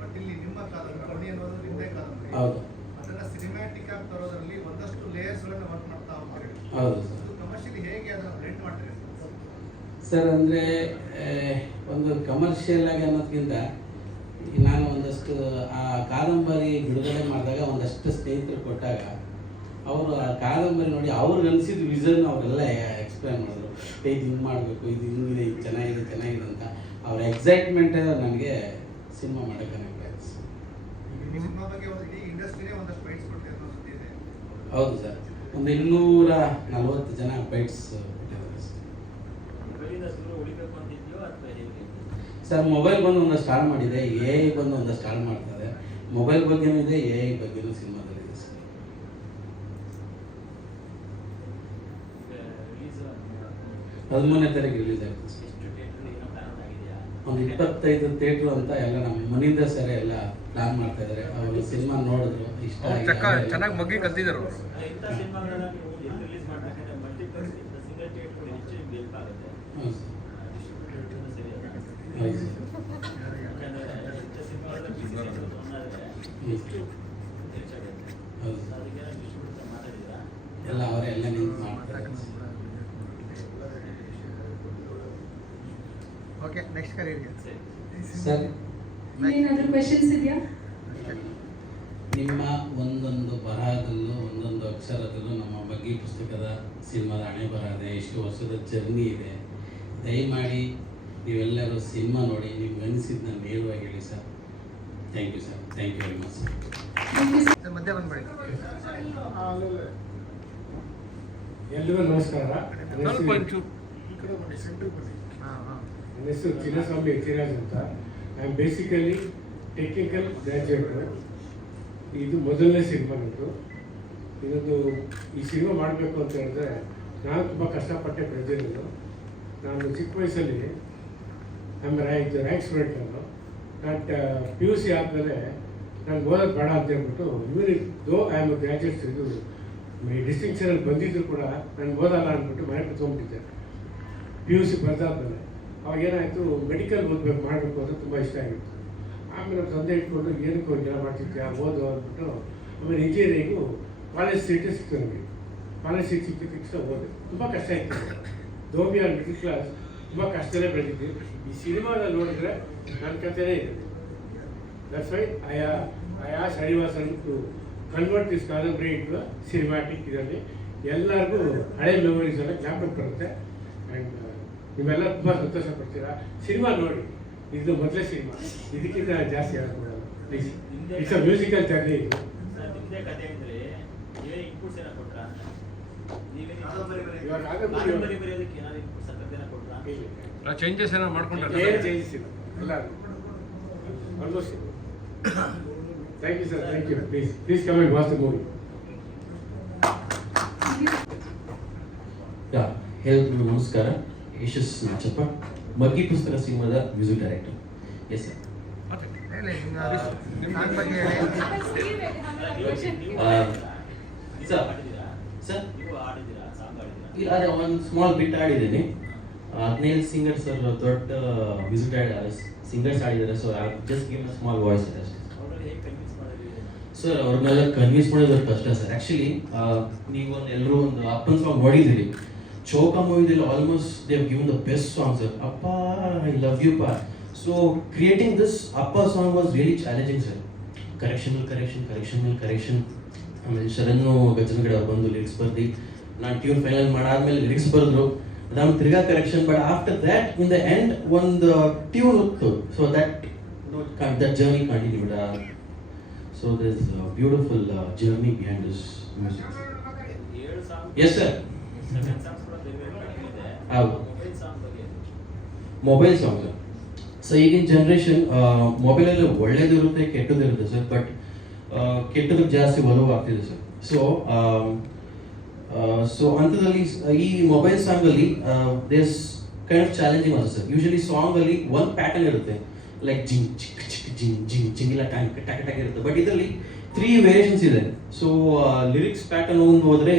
ಬಟ್ ಇಲ್ಲಿ ನಿಮ್ಮ ಕಾದಂಬರಿ ಕವಣಿ ಅನ್ನೋದು ನಿಮ್ಮದೇ ಕಾದಂಬರಿ. ಹೌದು ಅದನ್ನು ಸಿನಿಮ್ಯಾಟಿಕ್ ಆಗಿ ತರೋದ್ರಲ್ಲಿ ಒಂದಷ್ಟು ಲೇಯರ್ಸ್ಗಳನ್ನು ವರ್ಕ್ ಮಾಡ್ತಾ ಹೋಗ್ತಾರೆ. ಹೌದು ಸರ್. ಅದು ಕಮರ್ಷಿಯಲಿ ಹೇಗೆ ಅದನ್ನು ಬ್ಲೆಂಡ್ ಮಾಡ್ತಾರೆ ಸರ್ ಅಂದರೆ ಒಂದು ಕಮರ್ಷಿಯಲ್ ಆಗಿ ಅನ್ನೋದಕ್ಕಿಂತ ನಾನು ಒಂದಷ್ಟು ಆ ಕಾದಂಬರಿ ಬಿಡುಗಡೆ ಮಾಡಿದಾಗ ಒಂದಷ್ಟು ಸ್ನೇಹಿತರು ಕೊಟ್ಟಾಗ ಅವರು ಆ ಕಾದಂಬರಿ ನೋಡಿ ಅವ್ರಿಗೆ ಅನಿಸಿದ ವಿಷನ್ ಅವರೆಲ್ಲ ಎಕ್ಸ್ಪ್ಲೇನ್ ಮಾಡಿದ್ರು. ಇದು ಹಿಂಗೆ ಮಾಡಬೇಕು, ಇದು ಹಿಂಗಿದೆ, ಇದು ಚೆನ್ನಾಗಿದೆ ಅಂತ ಅವ್ರ ಎಕ್ಸೈಟ್ಮೆಂಟ್ ನನಗೆ ಸಿನಿಮಾ ಮಾಡೋಕ್ಕೆ ಕನೆಕ್ಟ್ ಆಯಿತು ಸರ್. ಸಿನಿಮಾ ಬಗ್ಗೆ ಒಂದು ಇಡೀ ಇಂಡಸ್ಟ್ರಿನೇ ಒಂದಷ್ಟು ಬೈಟ್ಸ್ ಕೊಟ್ಟಿದೆ ಅನ್ನೋ ಸುದ್ದಿ ಇದೆ. ಹೌದು ಸರ್, ಒಂದು 240 ಜನ ಬೈಟ್ಸ್ ಕೊಟ್ಟಿದ್ದಾರೆ ಸರ್. ಸರ್ ಮೊಬೈಲ್ ಬಂದು ಒಂದು ಸ್ಟಾರ್ಟ್ ಮಾಡಿದೆ, ಎ ಐ ಬಂದು ಒಂದು ಸ್ಟಾರ್ಟ್ ಮಾಡ್ತಾರೆ. ಮೊಬೈಲ್ ಬಗ್ಗೆನೂ ಇದೆ, ಎ ಐ ಬಗ್ಗೆನೂ ಸಿನಿಮಾದಲ್ಲಿದೆ ಸರ್. 13ನೇ ತಾರೀಕು ರಿಲೀಸ್ ಆಗ್ತದೆ ಸರ್. ಒಂದು 25 ಥಿಯೇಟ್ರು ಅಂತ ಎಲ್ಲ ನಮ್ಮ ಮನೆಯಿಂದ ಸರ್ ಎಲ್ಲ ಪ್ಲಾನ್ ಮಾಡ್ತಾ ಇದ್ದಾರೆ. ಅವರು ಸಿನಿಮಾ ನೋಡಿದ್ರು, ಇಷ್ಟ ಆಗಿ ಚೆನ್ನಾಗಿ ಮಗ್ಗಿ ಕಲ್ತಿದ್ದಾರೆ ಅವರು. ಹೌದು ಸರ್. ಹೌದು ಸರ್. ಹೌದು ಎಲ್ಲ ಅವರೆಲ್ಲ ನಿಂತು ಮಾಡ್ತಾರೆ. ಓಕೆ ನೆಕ್ಸ್ಟ್ ಕರೀರಿ ಸರ್ ಏನಾದರೂ ಕ್ವೆಶನ್ಸ್ ಇದೆಯಾ? ನಿಮ್ಮ ಒಂದೊಂದು ಬರಹದಲ್ಲೂ ಒಂದೊಂದು ಅಕ್ಷರದಲ್ಲೂ ನಮ್ಮ ಬಗ್ಗೆ ಪುಸ್ತಕದ ಸಿನಿಮಾದ ಹಣೆ ಬರಹದೆ, ಎಷ್ಟು ವರ್ಷದ ಜರ್ನಿ ಇದೆ. ದಯಮಾಡಿ ನೀವೆಲ್ಲರೂ ಸಿನಿಮಾ ನೋಡಿ ನಿಮ್ಗೆ ಅನಿಸಿದ್ದನ್ನ ನೇರವಾಗಿ ಹೇಳಿ sir. Thank you sir, thank you very much sir. Sir ಮಧ್ಯ ಬಂದ್ಬೇಡಿ. ಎಲ್ರಿಗೂ ನಮಸ್ಕಾರ. ನನ್ನ ಹೆಸರು ಚಿನ್ನಸ್ವಾಮಿ ಯತಿರಾಜ್ ಅಂತ. I am basically technical graduate. ಇದು ಮೊದಲನೇ ಸಿನಿಮಾ ನಂದು. ಇದೊಂದು ಈ ಸಿನಿಮಾ ಮಾಡಬೇಕು ಅಂತ ಹೇಳಿದ್ರೆ ನಾನು ತುಂಬ ಕಷ್ಟಪಟ್ಟೆ ಬೆಳೆದಿರೋದು. ನಾನು ಚಿಕ್ಕ ವಯಸ್ಸಲ್ಲಿ ರ್ಯಾಂಕ್ ಸ್ಟೂಡೆಂಟ್ ನಾನು ಪಿ ಯು ಸಿ ಆದಮೇಲೆ ನಾನು ಓದೋದು ಬೇಡ ಅಂತ ಹೇಳ್ಬಿಟ್ಟು ದೋ ಐ ಆಮ್ ಗ್ರ್ಯಾಜುಯೇಟ್ಸ್ ಇದು ಡಿಸ್ಟಿಂಕ್ಷನಲ್ಲಿ ಬಂದಿದ್ರು ಕೂಡ ನಾನು ಓದಲ್ಲ ಅಂದ್ಬಿಟ್ಟು ಮನೆ ಕೂತ್ಕೊಂಡ್ಬಿಟ್ಟಿದ್ದೆ ಪಿ ಯು ಸಿ ಬರ್ದಾದ್ಮೇಲೆ. ಅವಾಗ ಏನಾಯಿತು, ಮೆಡಿಕಲ್ ಮಾಡಬೇಕು ಅಂತ ತುಂಬ ಇಷ್ಟ ಆಗಿತ್ತು. ಆಮೇಲೆ ತಂದೆ ಇಟ್ಕೊಂಡು ಏನಕ್ಕೂ ಎಲ್ಲ ಮಾಡ್ತಿದ್ದೆ ಓದು ಅಂದ್ಬಿಟ್ಟು ಆಮೇಲೆ ಇಂಜಿನಿಯರಿಂಗು ಕಾಲೇಜ್ ಸೀಟೇ ಸಿಕ್ತು ನನಗೆ. ಕಾಲೇಜ್ ಸೀಟ್ ಸಿಕ್ಕಿದ ತಕ್ಷಣ ಓದೆ. ತುಂಬ ಕಷ್ಟ ಇತ್ತು. ದೋಮಿ ಆರ್ ಮಿಡಲ್ ಕ್ಲಾಸ್, ತುಂಬ ಕಷ್ಟನೇ ಬೆಳೆದಿದ್ದೆ. ಈ ಸಿನಿಮಾದಲ್ಲಿ ನೋಡಿದ್ರೆ ನನ್ನ ಕಥೆನೇ ಇದೆ. That's why I asked Srinivasan to convert this ಕಾದಂಬರಿ ಇಂಟು ಸಿನಿಮ್ಯಾಟಿಕ್. ಇದರಲ್ಲಿ ಎಲ್ಲರಿಗೂ ಹಳೆ ಮೆಮೊರೀಸ್ ಎಲ್ಲ ಜ್ಞಾಪಕ ಬರುತ್ತೆ. ಆ್ಯಂಡ್ ನೀವೆಲ್ಲ ತುಂಬ ಸಂತೋಷ ಪಡ್ತೀರಾ. ಸಿನಿಮಾ ನೋಡಿ, ಇದು ಮೊದಲೇ ಸಿನಿಮಾ, ಇದಕ್ಕಿಂತ ಜಾಸ್ತಿ ಹೇಳ್ಕೊಡಲ್ಲ please. It's a musical journey ಇದು. ಚೇಂಜಸ್ ಏನೋ ಮಾಡ್ಕೊಂಡ್ರೆ ಏನು ಚೇಂಜಸ್ ಇಲ್ಲ, ಎಲ್ಲ almost. Thank you sir, thank you. Please come and watch the movie. ಎಲ್ರಿಗೂ ನಮಸ್ಕಾರ. ಯಶಸ್ ನಾಚಪ್ಪ, ಮಗ್ಗಿ ಪುಸ್ತಕ ಸಿನಿಮಾದ ಮ್ಯೂಸಿಕ್ ಡೈರೆಕ್ಟರ್. Yes sir. ಹೇಳಿ ನಿಮ್ಮ ಬಗ್ಗೆ ಹೇಳಿ. ಸರ್ ಅದೇ ಒಂದು ಸ್ಮಾಲ್ ಬಿಟ್ ಆಡಿದ್ದೀನಿ. 15 ಸಿಂಗರ್ಸ್ ದೊಡ್ಡ ಮ್ಯೂಸಿಕ್ ಸಿಂಗರ್ಸ್ ಆಡಿದ್ದಾರೆ. So I just give a small voice ಅಷ್ಟೇ ಸರ್. ಅವ್ರನ್ನೆಲ್ಲ ಕನ್ವಿನ್ಸ್ ಮಾಡೋದು ಕಷ್ಟ ಸರ್. ಆ್ಯಕ್ಚುಲಿ ನೀವು ಎಲ್ಲರೂ ಒಂದು ಅಪ್ಪನ ಸಾಂಗ್ ನೋಡಿದ್ದೀರಿ. ಚೋಕಾ ಮೂವಿದಲ್ಲಿ almost they have given the best song sir. ಅಪ್ಪ ಐ ಲವ್ ಯು ಪಾ. ಸೊ ಕ್ರಿಯೇಟಿಂಗ್ ದಿಸ್ ಅಪ್ಪ song was really challenging sir. Correction ಮೇಲೆ ಕರೆಕ್ಷನ್. ಆಮೇಲೆ ಶರಣ್ಣು ಗಜನಗಡೆ ಅವ್ರು ಬಂದು ಲಿರಿಕ್ಸ್ ಬರ್ದು ನಾನು ಟ್ಯೂನ್ ಫೈನಲ್ ಮಾಡಾದ್ಮೇಲೆ ಲಿರಿಕ್ಸ್ ಬರೆದ್ರು. ಅದಾದ್ಮೇಲೆ ತಿರ್ಗಾ correction. But after that in the end ಒಂದು ಟ್ಯೂನ್ ಹೋಗ್ತು. So that journey continued. So there's a beautiful journey behind this music. Yes sir. ಹೌದು ಮೊಬೈಲ್ ಸಾಂಗ್ಸ್. ಸೊ ಈಗಿನ ಜನ್ರೇಷನ್ ಮೊಬೈಲಲ್ಲಿ ಒಳ್ಳೇದು ಇರುತ್ತೆ ಕೆಟ್ಟದ್ದು ಇರುತ್ತೆ ಸರ್, ಬಟ್ ಕೆಟ್ಟದಕ್ಕೆ ಜಾಸ್ತಿ ಒಲವು ಆಗ್ತಿದೆ ಸರ್. ಸೊ ಅಂಥದ್ರಲ್ಲಿ ಈ ಮೊಬೈಲ್ ಸಾಂಗಲ್ಲಿ there's kind of challenging also sir. Usually ಸಾಂಗಲ್ಲಿ ಒಂದು ಪ್ಯಾಟರ್ನ್ ಇರುತ್ತೆ, ಲೈಕ್ ಜಿಂಗ್ ಚಿಕ್ ಚಿಕ್ ಜಿಂಗ್ ಜಿಂಗ್ ಜಿಂಗ್ ಇಲ್ಲ ಟ್ಯಾಂಕ್ ಟ್ಯಾಕ್ ಟ್ಯಾಕ್ ಇರುತ್ತೆ. ಬಟ್ ಇದರಲ್ಲಿ 3 ವೇರಿಯೇಷನ್ಸ್ ಇದೆ. ಸೊ ಲಿರಿಕ್ಸ್ ಪ್ಯಾಟರ್ನ್ ಒಂದು ಹೋದರೆ,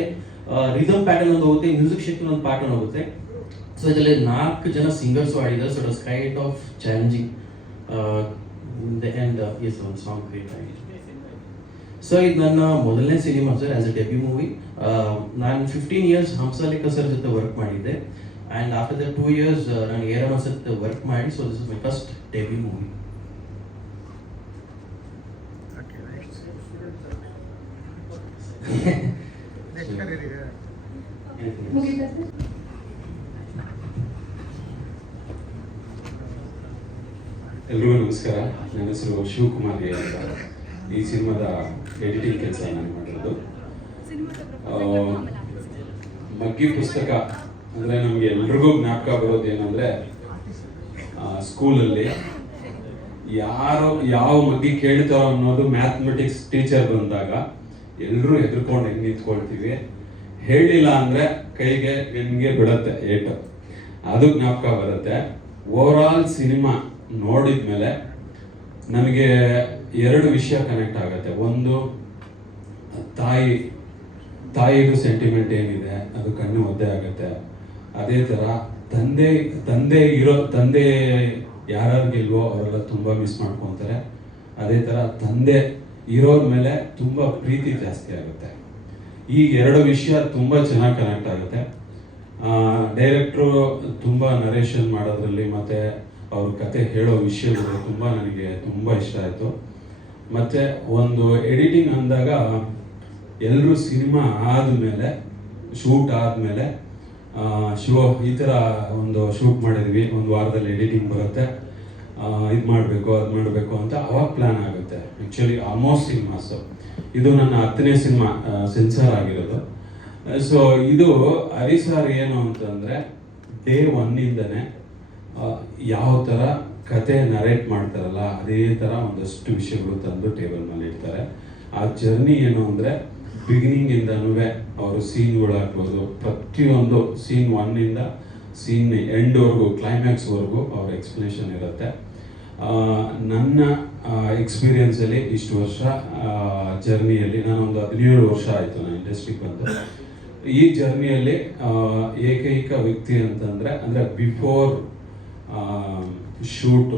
ರಿದಮ್ ಪ್ಯಾಟರ್ನ್ ಒಂದು ಹೋಗುತ್ತೆ, ಮ್ಯೂಸಿಕ್ ಶೇಕಿಂಗ್ ಒಂದು ಪ್ಯಾಟರ್ನ್ ಹೋಗುತ್ತೆ. ಸೊ ಇದರಲ್ಲಿ 4 ಜನ ಸಿಂಗರ್ಸ್ ಆಡಿದ್ದಾರೆ. So it was kind of challenging. The end is ಒಂದು ಸಾಂಗ್ ಕ್ರಿಯೇಟ್ ಆಗಿದೆ. ಸೊ ಇದು ನನ್ನ ಮೊದಲನೇ cinema sir, as a debut movie. ನಾನು 15 years ಹಂಸಲೇಖ ಸರ್ ಜೊತೆ ವರ್ಕ್ ಮಾಡಿದ್ದೆ. ಆ್ಯಂಡ್ ಆಫ್ಟರ್ ದ 2 years ನಾನು ಏರಮ್ಮ ಸರ್ ವರ್ಕ್ ಮಾಡಿ. So this is my first debut movie. Next career ಇದೆ. ಮುಗಿತಾ ಸರ್? ಎಲ್ರಿಗೂ ನಮಸ್ಕಾರ. ನನ್ನ ಹೆಸರು ಶಿವಕುಮಾರ್ ಗೆ ಅಂತ. ಈ ಸಿನಿಮಾದ ಎಡಿಟಿಂಗ್ ಕೆಲಸ ನಾನು ಮಾಡಿರೋದು. ಮಗ್ಗಿ ಪುಸ್ತಕ ಅಂದರೆ ನಮಗೆ ಎಲ್ರಿಗೂ ಜ್ಞಾಪಕ ಬರೋದು ಏನಂದರೆ, ಸ್ಕೂಲಲ್ಲಿ ಯಾವ ಮಗ್ಗಿ ಕೇಳ್ತಾರೋ ಅನ್ನೋದು ಮ್ಯಾಥಮೆಟಿಕ್ಸ್ ಟೀಚರ್ ಬಂದಾಗ ಎಲ್ಲರೂ ಹೆದರ್ಕೊಂಡು ಹೆಂಗೆ ನಿಂತ್ಕೊಳ್ತೀವಿ, ಹೇಳಿಲ್ಲ ಅಂದರೆ ಕೈಗೆ ಹೆಂಗೆ ಬಿಡುತ್ತೆ ಏಟು, ಅದು ಜ್ಞಾಪಕ ಬರುತ್ತೆ. ಓವರಾಲ್ ಸಿನಿಮಾ ನೋಡಿದ್ಮೇಲೆ ನನಗೆ 2 ವಿಷಯ ಕನೆಕ್ಟ್ ಆಗುತ್ತೆ. ಒಂದು, ತಾಯಿದು ಸೆಂಟಿಮೆಂಟ್ ಏನಿದೆ ಅದು ಕಣ್ಣು ಒದ್ದೆ ಆಗುತ್ತೆ. ಅದೇ ಥರ ತಂದೆ ಯಾರಿಗಿಲ್ವೋ ಅವರೆಲ್ಲ ತುಂಬ ಮಿಸ್ ಮಾಡ್ಕೊತಾರೆ. ಅದೇ ಥರ ತಂದೆ ಇರೋರ ಮೇಲೆ ತುಂಬ ಪ್ರೀತಿ ಜಾಸ್ತಿ ಆಗುತ್ತೆ. ಈ 2 ವಿಷಯ ತುಂಬ ಚೆನ್ನಾಗಿ ಕನೆಕ್ಟ್ ಆಗುತ್ತೆ. ಡೈರೆಕ್ಟ್ರು ತುಂಬ ನರೇಷನ್ ಮಾಡೋದ್ರಲ್ಲಿ ಮತ್ತು ಅವ್ರ ಕತೆ ಹೇಳೋ ವಿಷಯಗಳು ತುಂಬ ನನಗೆ ತುಂಬ ಇಷ್ಟ ಆಯಿತು. ಮತ್ತು ಒಂದು ಎಡಿಟಿಂಗ್ ಅಂದಾಗ ಎಲ್ಲರೂ ಸಿನಿಮಾ ಆದಮೇಲೆ, ಶೂಟ್ ಆದಮೇಲೆ ಶಿವ ಈ ಥರ ಒಂದು ಶೂಟ್ ಮಾಡಿದ್ವಿ, ಒಂದು ವಾರದಲ್ಲಿ ಎಡಿಟಿಂಗ್ ಬರುತ್ತೆ, ಇದು ಮಾಡಬೇಕು ಅದು ಮಾಡಬೇಕು ಅಂತ ಅವಾಗ ಪ್ಲ್ಯಾನ್ ಆಗುತ್ತೆ. ಆ್ಯಕ್ಚುಲಿ ಆಲ್ಮೋಸ್ಟ್ ಸಿನಿಮಾಸು ಇದು ನನ್ನ 10ನೇ ಸಿನಿಮಾ ಸೆನ್ಸಾರ್ ಆಗಿರೋದು. ಸೊ ಇದು ಹರಿಸಾರ್ ಏನು ಅಂತಂದರೆ, ಡೇ 1ಇಂದನೇ ಯಾವ ಥರ ಕತೆ ನರೇಟ್ ಮಾಡ್ತಾರಲ್ಲ ಅದೇ ಥರ ಒಂದಷ್ಟು ವಿಷಯಗಳು ತಂದು ಟೇಬಲ್ ಮೇಲೆ ಇಡ್ತಾರೆ. ಆ ಜರ್ನಿ ಏನು ಅಂದರೆ, ಬಿಗಿನಿಂಗಿಂದನೂ ಅವರು ಸೀನ್ಗಳಾಗ್ಬೋದು, ಪ್ರತಿಯೊಂದು ಸೀನ್ 1ಇಂದ ಸೀನ್ ಎಂಡ್ವರೆಗೂ ಕ್ಲೈಮ್ಯಾಕ್ಸ್ವರೆಗೂ ಅವ್ರ ಎಕ್ಸ್ಪ್ಲನೇಷನ್ ಇರುತ್ತೆ. ನನ್ನ ಎಕ್ಸ್ಪೀರಿಯನ್ಸಲ್ಲಿ ಇಷ್ಟು ವರ್ಷ ಜರ್ನಿಯಲ್ಲಿ, ನಾನೊಂದು 17 ವರ್ಷ ಆಯಿತು ನಾನು ಇಂಡಸ್ಟ್ರಿಗೆ ಬಂದು. ಈ ಜರ್ನಿಯಲ್ಲಿ ಏಕೈಕ ವ್ಯಕ್ತಿ ಅಂತಂದರೆ, ಅಂದರೆ ಬಿಫೋರ್ ಶೂಟ್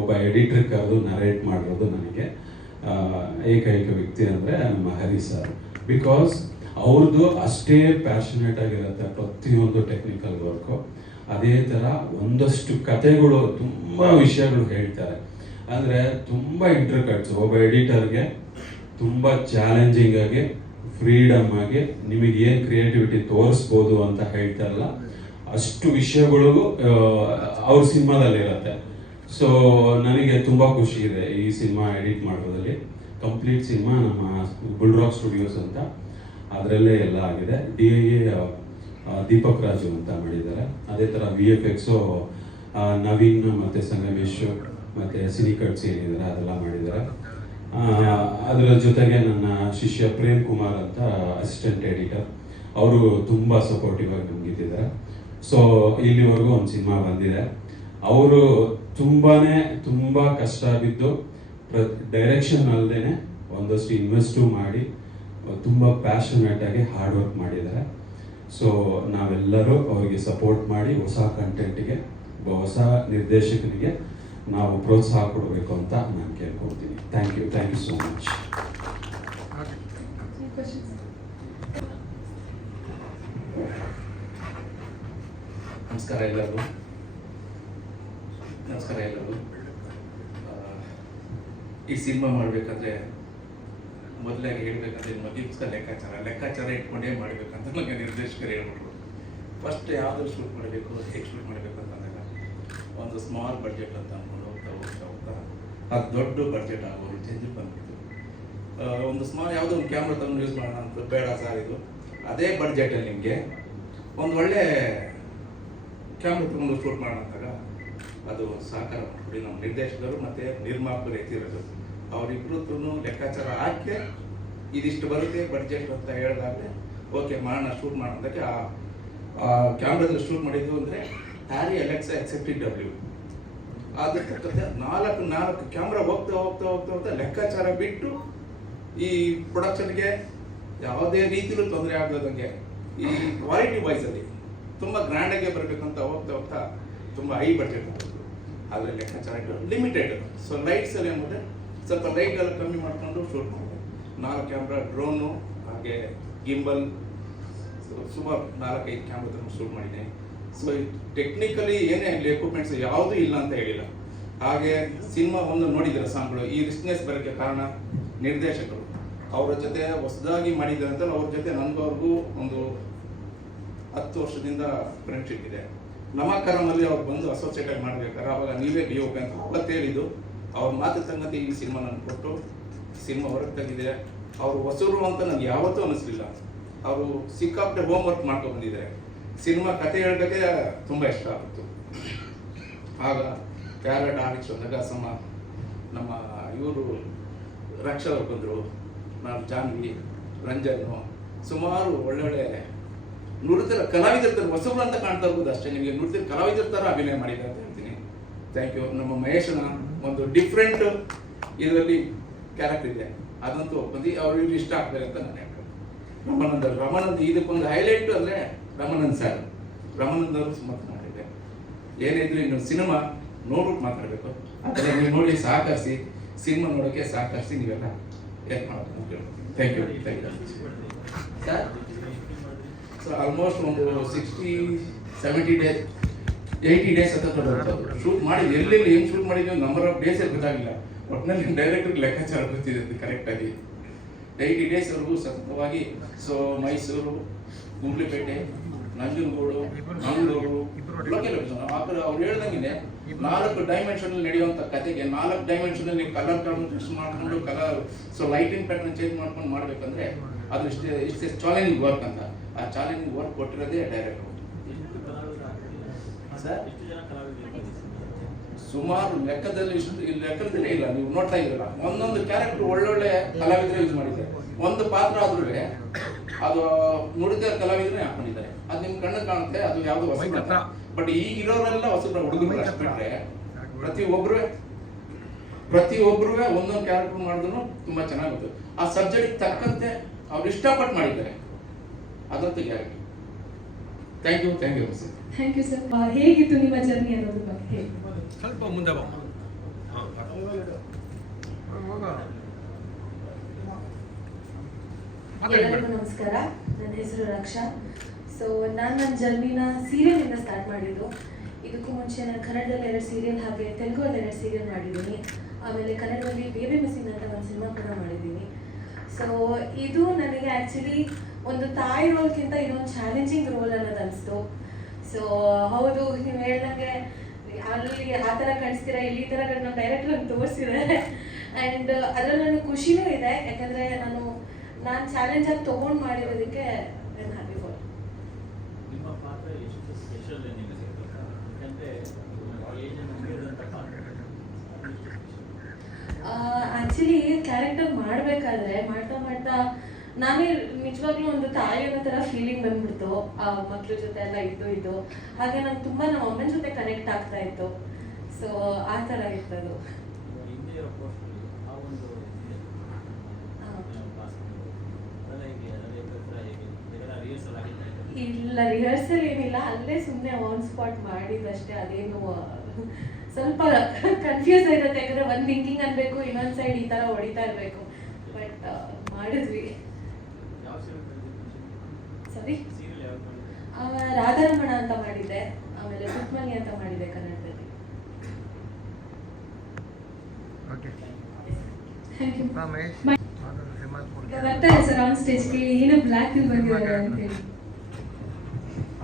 ಒಬ್ಬ ಎಡಿಟರ್ ಕರೆದು ನರೇಟ್ ಮಾಡಿರೋದು ನನಗೆ ಏಕೈಕ ವ್ಯಕ್ತಿ ಅಂದರೆ ನಮ್ಮ ಹರಿ ಸರ್. ಬಿಕಾಸ್ ಅವ್ರದ್ದು ಅಷ್ಟೇ ಪ್ಯಾಷನೇಟ್ ಆಗಿರುತ್ತೆ ಪ್ರತಿಯೊಂದು ಟೆಕ್ನಿಕಲ್ ವರ್ಕು. ಅದೇ ಥರ ಒಂದಷ್ಟು ಕತೆಗಳು, ತುಂಬ ವಿಷಯಗಳು ಹೇಳ್ತಾರೆ. ಅಂದರೆ ತುಂಬ ಇಂಟರ್ಕಟ್ಸ್. ಒಬ್ಬ ಎಡಿಟರ್ಗೆ ತುಂಬ ಚಾಲೆಂಜಿಂಗ್ ಆಗಿ, ಫ್ರೀಡಮ್ ಆಗಿ ನಿಮಗೆ ಏನು ಕ್ರಿಯೇಟಿವಿಟಿ ತೋರಿಸ್ಬೋದು ಅಂತ ಹೇಳ್ತಾರಲ್ಲ, ಅಷ್ಟು ವಿಷಯಗಳಿಗೂ ಅವ್ರ ಸಿನಿಮಾದಲ್ಲಿರುತ್ತೆ. ಸೊ ನನಗೆ ತುಂಬ ಖುಷಿ ಇದೆ ಈ ಸಿನಿಮಾ ಎಡಿಟ್ ಮಾಡೋದ್ರಲ್ಲಿ. ಕಂಪ್ಲೀಟ್ ಸಿನಿಮಾ ನಮ್ಮ ಬುಲ್ರಾಕ್ ಸ್ಟುಡಿಯೋಸ್ ಅಂತ, ಅದರಲ್ಲೇ ಎಲ್ಲ ಆಗಿದೆ. DIA ದೀಪಕ್ ರಾಜು ಅಂತ ಮಾಡಿದ್ದಾರೆ. ಅದೇ ಥರ VFX ನವೀನ್ ಮತ್ತು ಸಂಗಮೇಶ್ ಮತ್ತು ಸಿನಿಕಟ್ಸ್ ಏನಿದ್ದಾರೆ ಅದೆಲ್ಲ ಮಾಡಿದ್ದಾರೆ. ಅದರ ಜೊತೆಗೆ ನನ್ನ ಶಿಷ್ಯ ಪ್ರೇಮ್ ಕುಮಾರ್ ಅಂತ ಅಸಿಸ್ಟೆಂಟ್ ಎಡಿಟರ್, ಅವರು ತುಂಬ ಸಪೋರ್ಟಿವ್ ಆಗಿ ನಮಗಿದ್ದಾರೆ. ಸೊ ಇಲ್ಲಿವರೆಗೂ ಒಂದು ಸಿನಿಮಾ ಬಂದಿದೆ. ಅವರು ತುಂಬ ಕಷ್ಟ ಬಿದ್ದು ಡೈರೆಕ್ಷನ್ ಅಲ್ಲದೆ ಒಂದಷ್ಟು ಇನ್ವೆಸ್ಟು ಮಾಡಿ ತುಂಬ ಪ್ಯಾಷನೇಟ್ ಆಗಿ ಹಾರ್ಡ್ ವರ್ಕ್ ಮಾಡಿದ್ದಾರೆ. ಸೊ ನಾವೆಲ್ಲರೂ ಅವರಿಗೆ ಸಪೋರ್ಟ್ ಮಾಡಿ ಹೊಸ ಕಂಟೆಂಟಿಗೆ, ಹೊಸ ನಿರ್ದೇಶಕನಿಗೆ ನಾವು ಪ್ರೋತ್ಸಾಹ ಕೊಡಬೇಕು ಅಂತ ನಾನು ಕೇಳ್ಕೊಳ್ತೀನಿ. Thank you so much. ನಮಸ್ಕಾರ ಎಲ್ಲರಿಗೂ. ಈ ಸಿನಿಮಾ ಮಾಡಬೇಕಾದ್ರೆ ಮೊದಲಾಗಿ ಹೇಳಬೇಕಂದ್ರೆ ಮಗ್ಗಿ ಪುಸ್ತಕ ಲೆಕ್ಕಾಚಾರ ಇಟ್ಕೊಂಡೇ ಮಾಡಬೇಕಂತ ನನಗೆ ನಿರ್ದೇಶಕರು ಹೇಳ್ಬಿಟ್ರು. ಫಸ್ಟ್ ಯಾವುದು ಶೂಟ್ ಮಾಡಬೇಕು, ಹೇಗೆ ಶೂಟ್ ಮಾಡಬೇಕು ಅಂತಂದಾಗ ಒಂದು ಸ್ಮಾಲ್ ಬಡ್ಜೆಟ್ ಅಂತ ಅಂದ್ಕೊಂಡು ಹೋಗ್ತಾ ಅದು ದೊಡ್ಡ ಬಡ್ಜೆಟ್ ಆಗೋರು ಚೇಂಜ್ ಬಂದ್ಬಿಟ್ಟು ಒಂದು ಸ್ಮಾಲ್ ಯಾವುದೋ ಒಂದು ಕ್ಯಾಮ್ರಾ ತಗೊಂಡು ಯೂಸ್ ಮಾಡೋಣ ಅಂತ, ಬೇಡ ಸರ್ ಇದು ಅದೇ ಬಡ್ಜೆಟಲ್ಲಿ ನಿಮಗೆ ಒಂದು ಒಳ್ಳೆ ಕ್ಯಾಮ್ರಾ ತಗೊಂಡು ಶೂಟ್ ಮಾಡೋಣ ಅಂತಾಗ ಅದು ಸಹಕಾರ ಮಾಡಿಕೊಡಿ. ನಮ್ಮ ನಿರ್ದೇಶಕರು ಮತ್ತು ನಿರ್ಮಾಪಕರು ಎತ್ತಿರೋದು ಅವರಿಬ್ಬರದ್ದು ಲೆಕ್ಕಾಚಾರ ಹಾಕಿ ಇದಿಷ್ಟು ಬರುತ್ತೆ ಬಡ್ಜೆಟ್ ಅಂತ ಹೇಳಿದಾಗಲೇ ಓಕೆ ಮಾಡೋಣ, ಶೂಟ್ ಮಾಡೋದಕ್ಕೆ ಆ ಕ್ಯಾಮ್ರಾದಲ್ಲಿ ಶೂಟ್ ಮಾಡಿದ್ದು ಅಂದರೆ ಹ್ಯಾರಿ ಅಲೆಕ್ಸಾ XFT-W. ಅದ್ರ ತಕ್ಕಂತೆ ನಾಲ್ಕು ಕ್ಯಾಮ್ರಾ ಹೋಗ್ತಾ ಲೆಕ್ಕಾಚಾರ ಬಿಟ್ಟು ಈ ಪ್ರೊಡಕ್ಷನ್ಗೆ ಯಾವುದೇ ರೀತಿಲೂ ತೊಂದರೆ ಆಗದಂಗೆ ಈ ಕ್ವಾಲಿಟಿ ವೈಸಲ್ಲಿ ತುಂಬ ಗ್ರ್ಯಾಂಡಾಗೆ ಬರಬೇಕಂತ ಹೋಗ್ತಾ ತುಂಬ ಹೈ ಬಡ್ಜೆಟ್ ಆಗೋದು. ಆದರೆ ಲೆಕ್ಕಾಚಾರ ಲಿಮಿಟೆಡ್. ಸೊ ಲೈಟ್ಸಲ್ಲಿ ಏನಿದೆ ಸ್ವಲ್ಪ ಲೈಟೆಲ್ಲ ಕಮ್ಮಿ ಮಾಡಿಕೊಂಡು ಶೂಟ್ ಮಾಡಿದೆ. 4 ಕ್ಯಾಮ್ರಾ, ಡ್ರೋನು, ಹಾಗೆ ಗಿಂಬಲ್, ಸುಮಾರು 4-5 ಕ್ಯಾಮ್ರಾ ಶೂಟ್ ಮಾಡಿದ್ದೀನಿ. ಸೊ ಟೆಕ್ನಿಕಲಿ ಏನೇ ಆಗಲಿ ಎಕ್ವಿಪ್ಮೆಂಟ್ಸ್ ಯಾವುದೂ ಇಲ್ಲ ಅಂತ ಹೇಳಿಲ್ಲ. ಹಾಗೆ ಸಿನಿಮಾ ಒಂದು ನೋಡಿದ್ರೆ ಸಾಂಗ್ಗಳು ಈ ರಿಚ್ನೆಸ್ ಬರೋಕ್ಕೆ ಕಾರಣ ನಿರ್ದೇಶಕರು. ಅವರ ಜೊತೆ ಹೊಸದಾಗಿ ಮಾಡಿದ್ದಾರೆ ಅಂತ ಅವ್ರ ಜೊತೆ ನನಗವ್ರಿಗೂ ಒಂದು 10 ವರ್ಷದಿಂದ ಫ್ರೆಂಡ್ಶಿಪ್ ಇದೆ. ನಮಕರಮಲ್ಲಿ ಅವ್ರು ಬಂದು ಅಸೋಸಿಯೇಟ್ ಆಗಿ ಮಾಡ್ಬೇಕಾದ್ರೆ ಅವಾಗ ನೀವೇ DOP ಅಂತ ಅವತ್ತು ಹೇಳಿದ್ದು. ಅವ್ರ ಮಾತು ತಂಗತಿ ಈ ಸಿನಿಮಾ ನನಗೆ ಕೊಟ್ಟು ಸಿನಿಮಾ ಹೊರಗೆ ತೆಗಿದೆ. ಅವರು ಹೊಸರು ಅಂತ ನನಗೆ ಯಾವತ್ತೂ ಅನ್ನಿಸ್ಲಿಲ್ಲ. ಅವರು ಸಿಕ್ಕಾಪಟ್ಟೆ ಹೋಮ್ ವರ್ಕ್ ಮಾಡ್ಕೊಂಡು ಬಂದಿದ್ದಾರೆ. ಸಿನಿಮಾ ಕತೆ ಹೇಳೋದಕ್ಕೆ ತುಂಬ ಇಷ್ಟ ಆಗುತ್ತೆ. ಆಗ ಪ್ಯಾರಡ್ ಆಡಿಕ್ಸ್ ಅಂದಾಗ ನಮ್ಮ ಇವರು ರಕ್ಷಾ ಅವ್ರು ಬಂದರು, ನಾನು ಜಾನ್ವಿ, ರಂಜನ್ನು, ಸುಮಾರು ಒಳ್ಳೊಳ್ಳೆ ನುರಿತರ ಕಲಾವಿದರ ಥರ ಹೊಸಬ್ರು ಅಂತ ಕಾಣ್ತಾ ಇರ್ಬೋದು ಅಷ್ಟೇ. ನಿಮಗೆ ನುರಿತರ ಕಲಾವಿದರ ಥರ ಅಭಿನಯ ಮಾಡಿದ್ದಾರೆ ಅಂತ ಹೇಳ್ತೀನಿ. Thank you. ನಮ್ಮ ಮಹೇಶನ ಒಂದು ಡಿಫ್ರೆಂಟ್ ಇದರಲ್ಲಿ ಕ್ಯಾರೆಕ್ಟರ್ ಇದೆ, ಅದಂತೂ ಒಪ್ಪಂದು ಅವ್ರಿಗೆ ಇಷ್ಟ ಆಗ್ತಾರೆ ಅಂತ ನಾನು ಹೇಳ್ತೀನಿ. ರಮಾನಂದ್ ಇದಕ್ಕೊಂದು ಹೈಲೈಟ್ ಅಂದರೆ ರಮಾನಂದ್ ಸರ್. ರಮಾನಂದ್ ಅವರು ಮಾತನಾಡಿದೆ. ಏನಿದ್ರು ಇನ್ನು ಸಿನಿಮಾ ನೋಡ್ಬಿಟ್ಟು ಮಾತಾಡಬೇಕು. ಆದರೆ ನೀವು ನೋಡಿ ಸಹಕರಿಸಿ, ಸಿನಿಮಾ ನೋಡೋಕ್ಕೆ ಸಹಕರಿಸಿ, ನೀವೆಲ್ಲ ಏನು ಮಾಡೋದು ಅಂತ ಹೇಳ್ಬೋದು. Thank you. Sir so almost ಒಂದು 60-70 ಡೇಸ್ 80 ಡೇಸ್ ಅಂತ ಶೂಟ್ ಮಾಡಿದ್ವಿ. ಎಲ್ಲೆಲ್ಲಿ ಹೆಂಗೆ ಶೂಟ್ ಮಾಡಿದ್ವಿ ನಂಬರ್ ಆಫ್ ಡೇಸೇ ಗೊತ್ತಾಗಿಲ್ಲ. ಒಟ್ಟಿನಲ್ಲಿ ಡೈರೆಕ್ಟ್ರಿಗೆ ಲೆಕ್ಕಾಚಾರ ಗೊತ್ತಿದೆ ಕರೆಕ್ಟಾಗಿ. 80 ಡೇಸ್ವರೆಗೂ ಸತತವಾಗಿ. ಸೊ ಮೈಸೂರು, ಗುಂಡ್ಲುಪೇಟೆ, ನಂಜನಗೂಡು, ಮಂಗಳೂರು, ಆ ಕಡೆ ಅವ್ರು ಹೇಳ್ದಂಗೆ 4 ಡೈಮೆನ್ಷನ್ ನಡೆಯುವಂಥ ಕತೆಗೆ 4 ಡೈಮೆನ್ಷನಲ್ಲಿ ಕಲರ್ ಕಾಂಬಿನೇಷನ್ ಮಾಡಿಕೊಂಡು ಸೊ ಲೈಟಿಂಗ್ ಪ್ಯಾಟರ್ನ್ ಚೇಂಜ್ ಮಾಡ್ಕೊಂಡು ಮಾಡ್ಬೇಕಂದ್ರೆ ಅದು ಇಷ್ಟೇ ಚಾಲೆಂಜಿಂಗ್ ವರ್ಕ್ ಅಂತ. ಆ ಚಾಲೆಂಜಿಂಗ್ ವರ್ಕ್ ಕೊಟ್ಟಿರೋದೇ ಡೈರೆಕ್ಟರ್. ಸುಮಾರು ಲೆಕ್ಕದಲ್ಲಿ ಲೆಕ್ಕದಲ್ಲಿ ಇಲ್ಲ, ನೀವು ನೋಡ್ತಾ ಇದ್ದೀರಾ. ಒಂದೊಂದು ಕ್ಯಾರೆಕ್ಟರ್ ಒಳ್ಳೊಳ್ಳೆ ಕಲಾವಿದರು ಯೂಸ್ ಮಾಡಿದ್ದಾರೆ. ಒಂದು ಪಾತ್ರ ಆದ್ರೂ ಅದು ನುಡಿದ ಕಲಾವಿದರೇ ಹಾಕೊಂಡಿದ್ದಾರೆ. ಅದು ನಿಮ್ ಕಣ್ಣಿಗೆ ಕಾಣುತ್ತೆ, ಅದು ಯಾವ್ದು ಹೊಸ. ಬಟ್ ಈಗಿರೋರೆಲ್ಲ ಹೊಸಬ್ರ ಹುಡುಗರು ಅಷ್ಟು ಬಿಟ್ರೆ ಪ್ರತಿಯೊಬ್ಬರು ಒಂದೊಂದು ಕ್ಯಾರೆಕ್ಟರ್ ಮಾಡಿದ್ರು ತುಂಬಾ ಚೆನ್ನಾಗುತ್ತೆ. ಆ ಸಬ್ಜೆಕ್ಟ್ ತಕ್ಕಂತೆ ಅವ್ರು ಇಷ್ಟಪಟ್ಟು ಮಾಡಿದ್ದಾರೆ, ಅದಂತೂ guarantee. Thank you sir. Thank you sir. ಹೇಗಿತ್ತು ನಿಮ್ಮ ಜರ್ನಿ ಅನ್ನೋದ್ರ ಬಗ್ಗೆ ಹೇಳಿ. ಸ್ವಲ್ಪ ಮುಂದೆ ಬಾ. ಎಲ್ಲರಿಗೂ ನಮಸ್ಕಾರ. ನನ್ನ ಹೆಸರು ರಕ್ಷಾ. ಸೊ ನಾನು ನನ್ನ ಜರ್ನಿನ ಸೀರಿಯಲಿಂದ ಸ್ಟಾರ್ಟ್ ಮಾಡಿದ್ದು. ಇದಕ್ಕೂ ಮುಂಚೆ ನಾನು ಕನ್ನಡದಲ್ಲಿ 2 ಸೀರಿಯಲ್ ಹಾಗೆ ತೆಲುಗಲ್ಲಿ 2 ಸೀರಿಯಲ್ ಮಾಡಿದ್ದೀನಿ. ಆಮೇಲೆ ಕನ್ನಡದಲ್ಲಿ ಬೇಬಿ ಮಿಸ್ಸಿಂಗ್ ಅಂತ ಒಂದು ಸಿನಿಮಾ ಕೂಡ ಮಾಡಿದ್ದೀನಿ. ಸೊ ಇದು ನನಗೆ ಆ್ಯಕ್ಚುಲಿ ಒಂದು ತಾಯಿ ರೋಲ್ಗಿಂತ ಇದೊಂದು ಚಾಲೆಂಜಿಂಗ್ ರೋಲ್ ಅನ್ನೋದು ಅನಿಸ್ತು. ಸೊ ಹೌದು, ನೀವು ಹೇಳ್ದಂಗೆ ಅಲ್ಲಿ ಆ ಥರ ಕಾಣಿಸ್ತೀರಾ, ಇಲ್ಲಿ ಈ ಥರ ನಮ್ಮ ಡೈರೆಕ್ಟರ್ ತೋರಿಸಿದ್ದಾರೆ. ಆ್ಯಂಡ್ ಅದರಲ್ಲಿ ನನಗೆ ಖುಷಿನೂ ಇದೆ, ಯಾಕಂದರೆ ನಾನು ಚಾಲೆಂಜ್ ಆಗಿ ತೊಗೊಂಡು ಮಾಡಿರೋದಕ್ಕೆ ನಾನು ಹ್ಯಾಪಿ ಫಾರ್. ನಿಮ್ಮ ಪಾತ್ರ ಎಷ್ಟು ಸ್ಪೆಷಲ್ ಏನಿದೆ ಯಾಕಂದರೆ ಆ್ಯಕ್ಚುಲಿ ಕ್ಯಾರೆಕ್ಟರ್ ಮಾಡಬೇಕಾದ್ರೆ ಮಾಡ್ತಾ ನಾನೇ ನಿಜವಾಗ್ಲೂ ಒಂದು ತಾಯಿ ಅನ್ನೋ ಥರ ಫೀಲಿಂಗ್ ಬಂದ್ಬಿಡ್ತು. ಆ ಮಕ್ಳ ಜೊತೆ ಎಲ್ಲ ಇದ್ದು ಹಾಗೆ ನಾನು ತುಂಬ ನಮ್ಮ ಅಮ್ಮನ ಜೊತೆ ಕನೆಕ್ಟ್ ಆಗ್ತಾ ಇತ್ತು. ಸೊ ಆ ಥರ ಇತ್ತದು. ಇಲ್ಲ, ರಿಹರ್ಸಲ್ ಏನಿಲ್ಲ, ಅಲ್ಲೇ ಸುಮ್ಮನೆ ಆನ್ ಸ್ಪಾಟ್ ಮಾಡಿದ್ದಷ್ಟೇ. ಅದೇನು ಸ್ವಲ್ಪ ಕನ್ಫ್ಯೂಸ್ ಆಗಿರುತ್ತೆ, ಯಾಕಂದ್ರೆ ಒಂದು ಥಿಂಕಿಂಗ್ ಅನ್ಬೇಕು, ಇನ್ನೊಂದು ಸೈಡ್ ಈ ಥರ ಹೊಡಿತಾ ಇರಬೇಕು. ಬಟ್ ಮಾಡಿದ್ವಿ. ಸರಿ, ರಾಧಾರಮಣ ಅಂತ ಮಾಡಿದ್ದೆ, ಆಮೇಲೆ ಸುಕ್ಮನಿ ಅಂತ ಮಾಡಿದ್ದೆ ಕನ್ನಡದಲ್ಲಿ. Thank you. ಬರ್ತಾರೆ ಸರ್ ಆನ್ ಸ್ಟೇಜ್ಗೆ, ಏನು ಬ್ಲ್ಯಾಕ್ ಬಂದಿದ್ದಾರೆ ಅಂತ ಹೇಳಿ.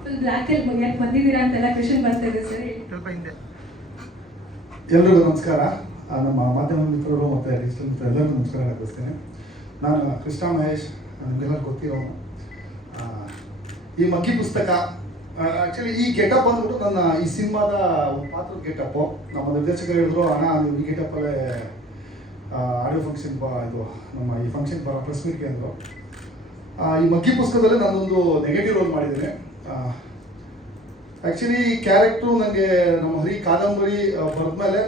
ಫುಲ್ ಬ್ಲ್ಯಾಕ್ ಅಲ್ಲಿ ಯಾಕೆ ಬಂದಿದ್ದೀರಾ ಅಂತೆಲ್ಲ ಕ್ವೆಶನ್ ಬರ್ತಾ ಇದೆ ಸರ್. ಎಲ್ರಿಗೂ ನಮಸ್ಕಾರ. ನಮ್ಮ ಮಾಧ್ಯಮ ಮಿತ್ರರು ಮತ್ತು ಡಿಜಿಟಲ್ ಮಿತ್ರರು ಎಲ್ಲರಿಗೂ ನಮಸ್ಕಾರ ತಿಳಿಸ್ತೇನೆ. ನಾನು ಕೃಷ್ಣ ಮಹೇಶ್, ನಿಮಗೆಲ್ಲ ಗೊತ್ತಿರೋ ಈ ಮಗ್ಗಿ ಪುಸ್ತಕ ಆ್ಯಕ್ಚುಲಿ ಈ ಗೆಟಪ್ ಬಂದ್ಬಿಟ್ಟು ನನ್ನ ಈ ಸಿನಿಮಾದ ಒಂದು ಪಾತ್ರದ ಗೆಟಪ್ಪು. ನಮ್ಮ ನಿರ್ದೇಶಕರು ಹೇಳಿದ್ರು, ಅಣ್ಣ ನೀವು ಈ ಗೆಟಪ್ಪಲ್ಲೇ ಆಡಿಯೋ ಫಂಕ್ಷನ್ ಇದು ನಮ್ಮ ಈ ಫಂಕ್ಷನ್ ಪ್ರೆಸ್ ಮೀಟ್ಗೆ ಅಂದರು. ಈ ಮಗ್ಗಿ ಪುಸ್ತಕದಲ್ಲಿ ನಾನೊಂದು ನೆಗೆಟಿವ್ ರೋಲ್ ಮಾಡಿದ್ದೇನೆ. ಆ್ಯಕ್ಚುಲಿ ಈ ಕ್ಯಾರೆಕ್ಟ್ರು ನನಗೆ ನಮ್ಮ ಹರಿ ಕಾದಂಬರಿ ಬರೆದ್ಮೇಲೆ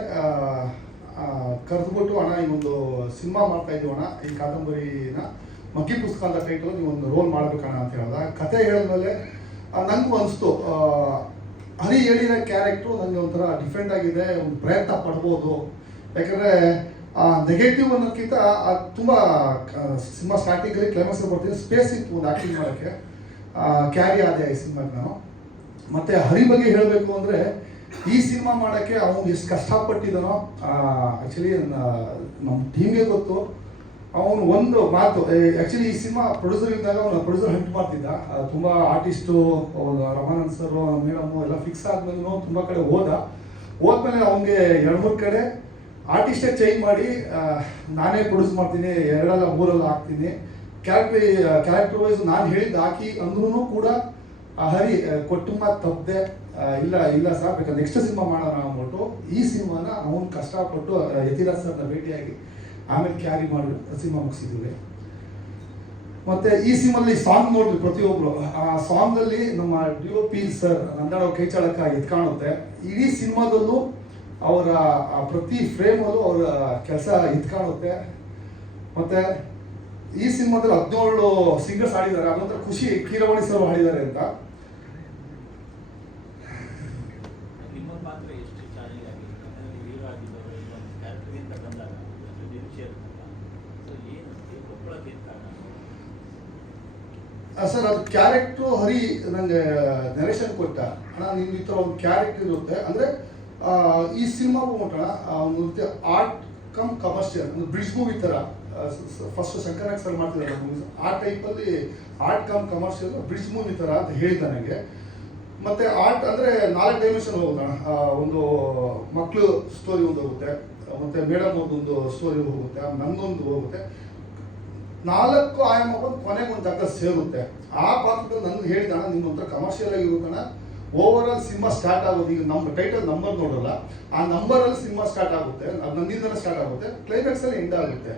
ಕರೆದುಬಿಟ್ಟು, ಅಣ್ಣ ಈ ಒಂದು ಸಿನಿಮಾ ಮಾಡ್ತಾ ಇದ್ದೀವಿ ಅಣ್ಣ, ಈ ಕಾದಂಬರಿನ ಮಗ್ಗಿ ಪುಸ್ತಕ ಅಂತ ಟೈಟಲ್ ನೀವು ಒಂದು ರೋಲ್ ಮಾಡ್ಬೇಕಣ್ಣ ಅಂತ ಹೇಳ್ದ. ಕತೆ ಹೇಳಿದ್ಮೇಲೆ ನನಗೂ ಅನಿಸ್ತು, ಹರಿ ಹೇಳಿರೋ ಕ್ಯಾರೆಕ್ಟ್ರು ನನಗೆ ಒಂಥರ ಡಿಫ್ರೆಂಟ್ ಆಗಿದೆ, ಒಂದು ಪ್ರಯತ್ನ ಪಡ್ಬೋದು. ಯಾಕಂದರೆ ನೆಗೆಟಿವ್ ಅನ್ನೋಕ್ಕಿಂತ ತುಂಬ ಸಿನಿಮಾ ಸ್ಟಾರ್ಟಿಂಗಲ್ಲಿ ಕ್ಲೈಮ್ಯಾಕ್ಸ್ ಬರ್ತೀನಿ ಸ್ಪೇಸ್ ಇತ್ತು ಒಂದು ಆ್ಯಕ್ಟಿಂಗ್ ಮಾಡೋಕ್ಕೆ, ಕ್ಯಾರಿ ಆದೆ ಈ ಸಿನಿಮಾಗೆ ನಾನು. ಮತ್ತು ಹರಿ ಬಗ್ಗೆ ಹೇಳಬೇಕು ಅಂದರೆ ಈ ಸಿನಿಮಾ ಮಾಡೋಕ್ಕೆ ಅವನು ಎಷ್ಟು ಕಷ್ಟಪಟ್ಟಿದ್ದಾನೋ ಆ್ಯಕ್ಚುಲಿ ನಮ್ಮ ಟೀಮ್ಗೆ ಗೊತ್ತು. ಅವನು ಒಂದು ಮಾತು, ಆ್ಯಕ್ಚುಲಿ ಈ ಸಿನಿಮಾ ಪ್ರೊಡ್ಯೂಸರ್ ಇದ್ದಾಗ ಅವನು ಪ್ರೊಡ್ಯೂಸರ್ ಹಂಟ್ ಮಾಡ್ತಿದ್ದ. ತುಂಬ ಆರ್ಟಿಸ್ಟು ರಮಾನಂದ್ ಸರ್ ಮೇಡಮು ಎಲ್ಲ ಫಿಕ್ಸ್ ಆದ್ಮೇಲೆ ತುಂಬ ಕಡೆ ಹೋದ್ಮೇಲೆ ಅವನಿಗೆ 2-3 ಕಡೆ ಆರ್ಟಿಸ್ಟೇ ಚೇಂಜ್ ಮಾಡಿ ನಾನೇ ಪ್ರೊಡ್ಯೂಸ್ ಮಾಡ್ತೀನಿ, 2-3 ಹಾಕ್ತೀನಿ, ಕ್ಯಾರೆಕ್ಟರ್ ವೈಸ್ ನಾನು ಹೇಳಿದ್ದು ಹಾಕಿ ಅಂದ್ರೂ ಕೂಡ ಹರಿ ಕೊಟ್ಟು ಮಾತು ತಪ್ಪದೆ ಇಲ್ಲ ಸರ್ ಬೇಕಾದ್ರೆ ನೆಕ್ಸ್ಟ್ ಸಿನಿಮಾ ಮಾಡೋಣ ಅಂದ್ಬಿಟ್ಟು ಈ ಸಿನಿಮಾನ ಅವನು ಕಷ್ಟಪಟ್ಟು ಯತಿರಾಜ್ ಸರ್ನ ಭೇಟಿಯಾಗಿ ಆಮೇಲೆ ಕ್ಯಾರಿ ಮಾಡಿ ಸಿನಿಮಾ ಮುಗಿಸಿದ್ವಿ. ಮತ್ತು ಈ ಸಿನಿಮಾದಲ್ಲಿ ಸಾಂಗ್ ನೋಡ್ರಿ ಪ್ರತಿಯೊಬ್ಬರು, ಆ ಸಾಂಗಲ್ಲಿ ನಮ್ಮ DOP ಸರ್ ನಂದಾಡೋ ಕೈ ಚಾಳಕ ಎತ್ಕಾಣುತ್ತೆ. ಇಡೀ ಸಿನಿಮಾದಲ್ಲೂ ಅವರ ಪ್ರತಿ ಫ್ರೇಮಲ್ಲೂ ಅವರ ಕೆಲಸ ಎತ್ಕಾಣುತ್ತೆ. ಮತ್ತು ಈ ಸಿನಿಮಾದಲ್ಲಿ 17 ಸಿಂಗರ್ಸ್ ಹಾಡಿದ್ದಾರೆ. ಅದೊಂಥರ ಖುಷಿ, ಕೀರವಾಣಿ ಸರ್ ಹಾಡಿದ್ದಾರೆ ಅಂತ. ನಿಮ್ಮ ಪಾತ್ರ ಎಷ್ಟು ಚಾಲೆಂಜ್ ಆಗಿದೆ, ಹೀರೋ ಆಗಿದ್ದವರು ಇನ್ನೊಂದು ಕ್ಯಾರೆಕ್ಟರ್ಗಿಂತ ಬಂದಾಗ ಎಷ್ಟು ನಿರೀಕ್ಷೆ ಇರುತ್ತಲ್ಲ, ಸೊ ಏನು ಒಬ್ಬಳಕ್ಕೆ ಕಾರಣ ಸರ್ ಅದು ಕ್ಯಾರೆಕ್ಟ್ರು ಹರಿ ನನಗೆ ನರೇಶನ್ ಕೊಟ್ಟ. ಅಣ್ಣ ನಿಮ್ಗೆ ಈ ಥರ ಒಂದು ಕ್ಯಾರೆಕ್ಟರ್ ಇರುತ್ತೆ ಅಂದರೆ ಈ ಸಿನಿಮಾ ಹೋಗ್ಬಿಟ್ಟಣ ಒಂದು ರೀತಿ ಆರ್ಟ್ ಕಮ್ ಕಮರ್ಷಿಯಲ್, ಒಂದು ಬ್ರಿಡ್ಜ್ ಮೂವಿ ಥರ. ಫಸ್ಟ್ ಶಂಕರನಾಗ್ ಸರ್ ಮಾಡ್ತಿದ್ದಾರೆ ಮೂವೀಸ್, ಆ ಟೈಪಲ್ಲಿ art come commercial bridge movie ಥರ ಅಂತ ಹೇಳಿದ ನನಗೆ. ಮತ್ತು ಆರ್ಟ್ ಅಂದರೆ 4 ಡೈಮೆನ್ಷನ್ ಹೋಗುತ್ತಣ್ಣ. ಒಂದು ಮಕ್ಕಳು ಸ್ಟೋರಿ ಒಂದು ಹೋಗುತ್ತೆ, ಮತ್ತು ಮೇಡಮ್ ಒಂದು ಸ್ಟೋರಿ ಹೋಗುತ್ತೆ, ನನ್ನೊಂದು ಹೋಗುತ್ತೆ. 4 ಆಯಾಮ ಬಂದು ಕೊನೆಗೆ ಒಂದು ಜಾಗ ಸೇರುತ್ತೆ. ಆ ಪಾತ್ರದಲ್ಲಿ ನನಗೆ ಹೇಳಿದಣ್ಣ ನೀನು ಒಂಥರ ಕಮರ್ಷಿಯಲ್ ಆಗಿರುತ್ತಣ್ಣ, ಓವರ್ ಆಲ್ ಸಿನಿಮಾ ಸ್ಟಾರ್ಟ್ ಆಗೋದು. ಈಗ ನಮ್ಮ ಟೈಟಲ್ ನಂಬರ್ ನೋಡಲ್ಲ, ಆ ನಂಬರಲ್ಲಿ ಸಿನಿಮಾ ಸ್ಟಾರ್ಟ್ ಆಗುತ್ತೆ, ಅದು ನನ್ನಿಂದಲೇ ಸ್ಟಾರ್ಟ್ ಆಗುತ್ತೆ, ಕ್ಲೈಮ್ಯಾಕ್ಸಲ್ಲಿ ಎಂಡ್ ಆಗುತ್ತೆ.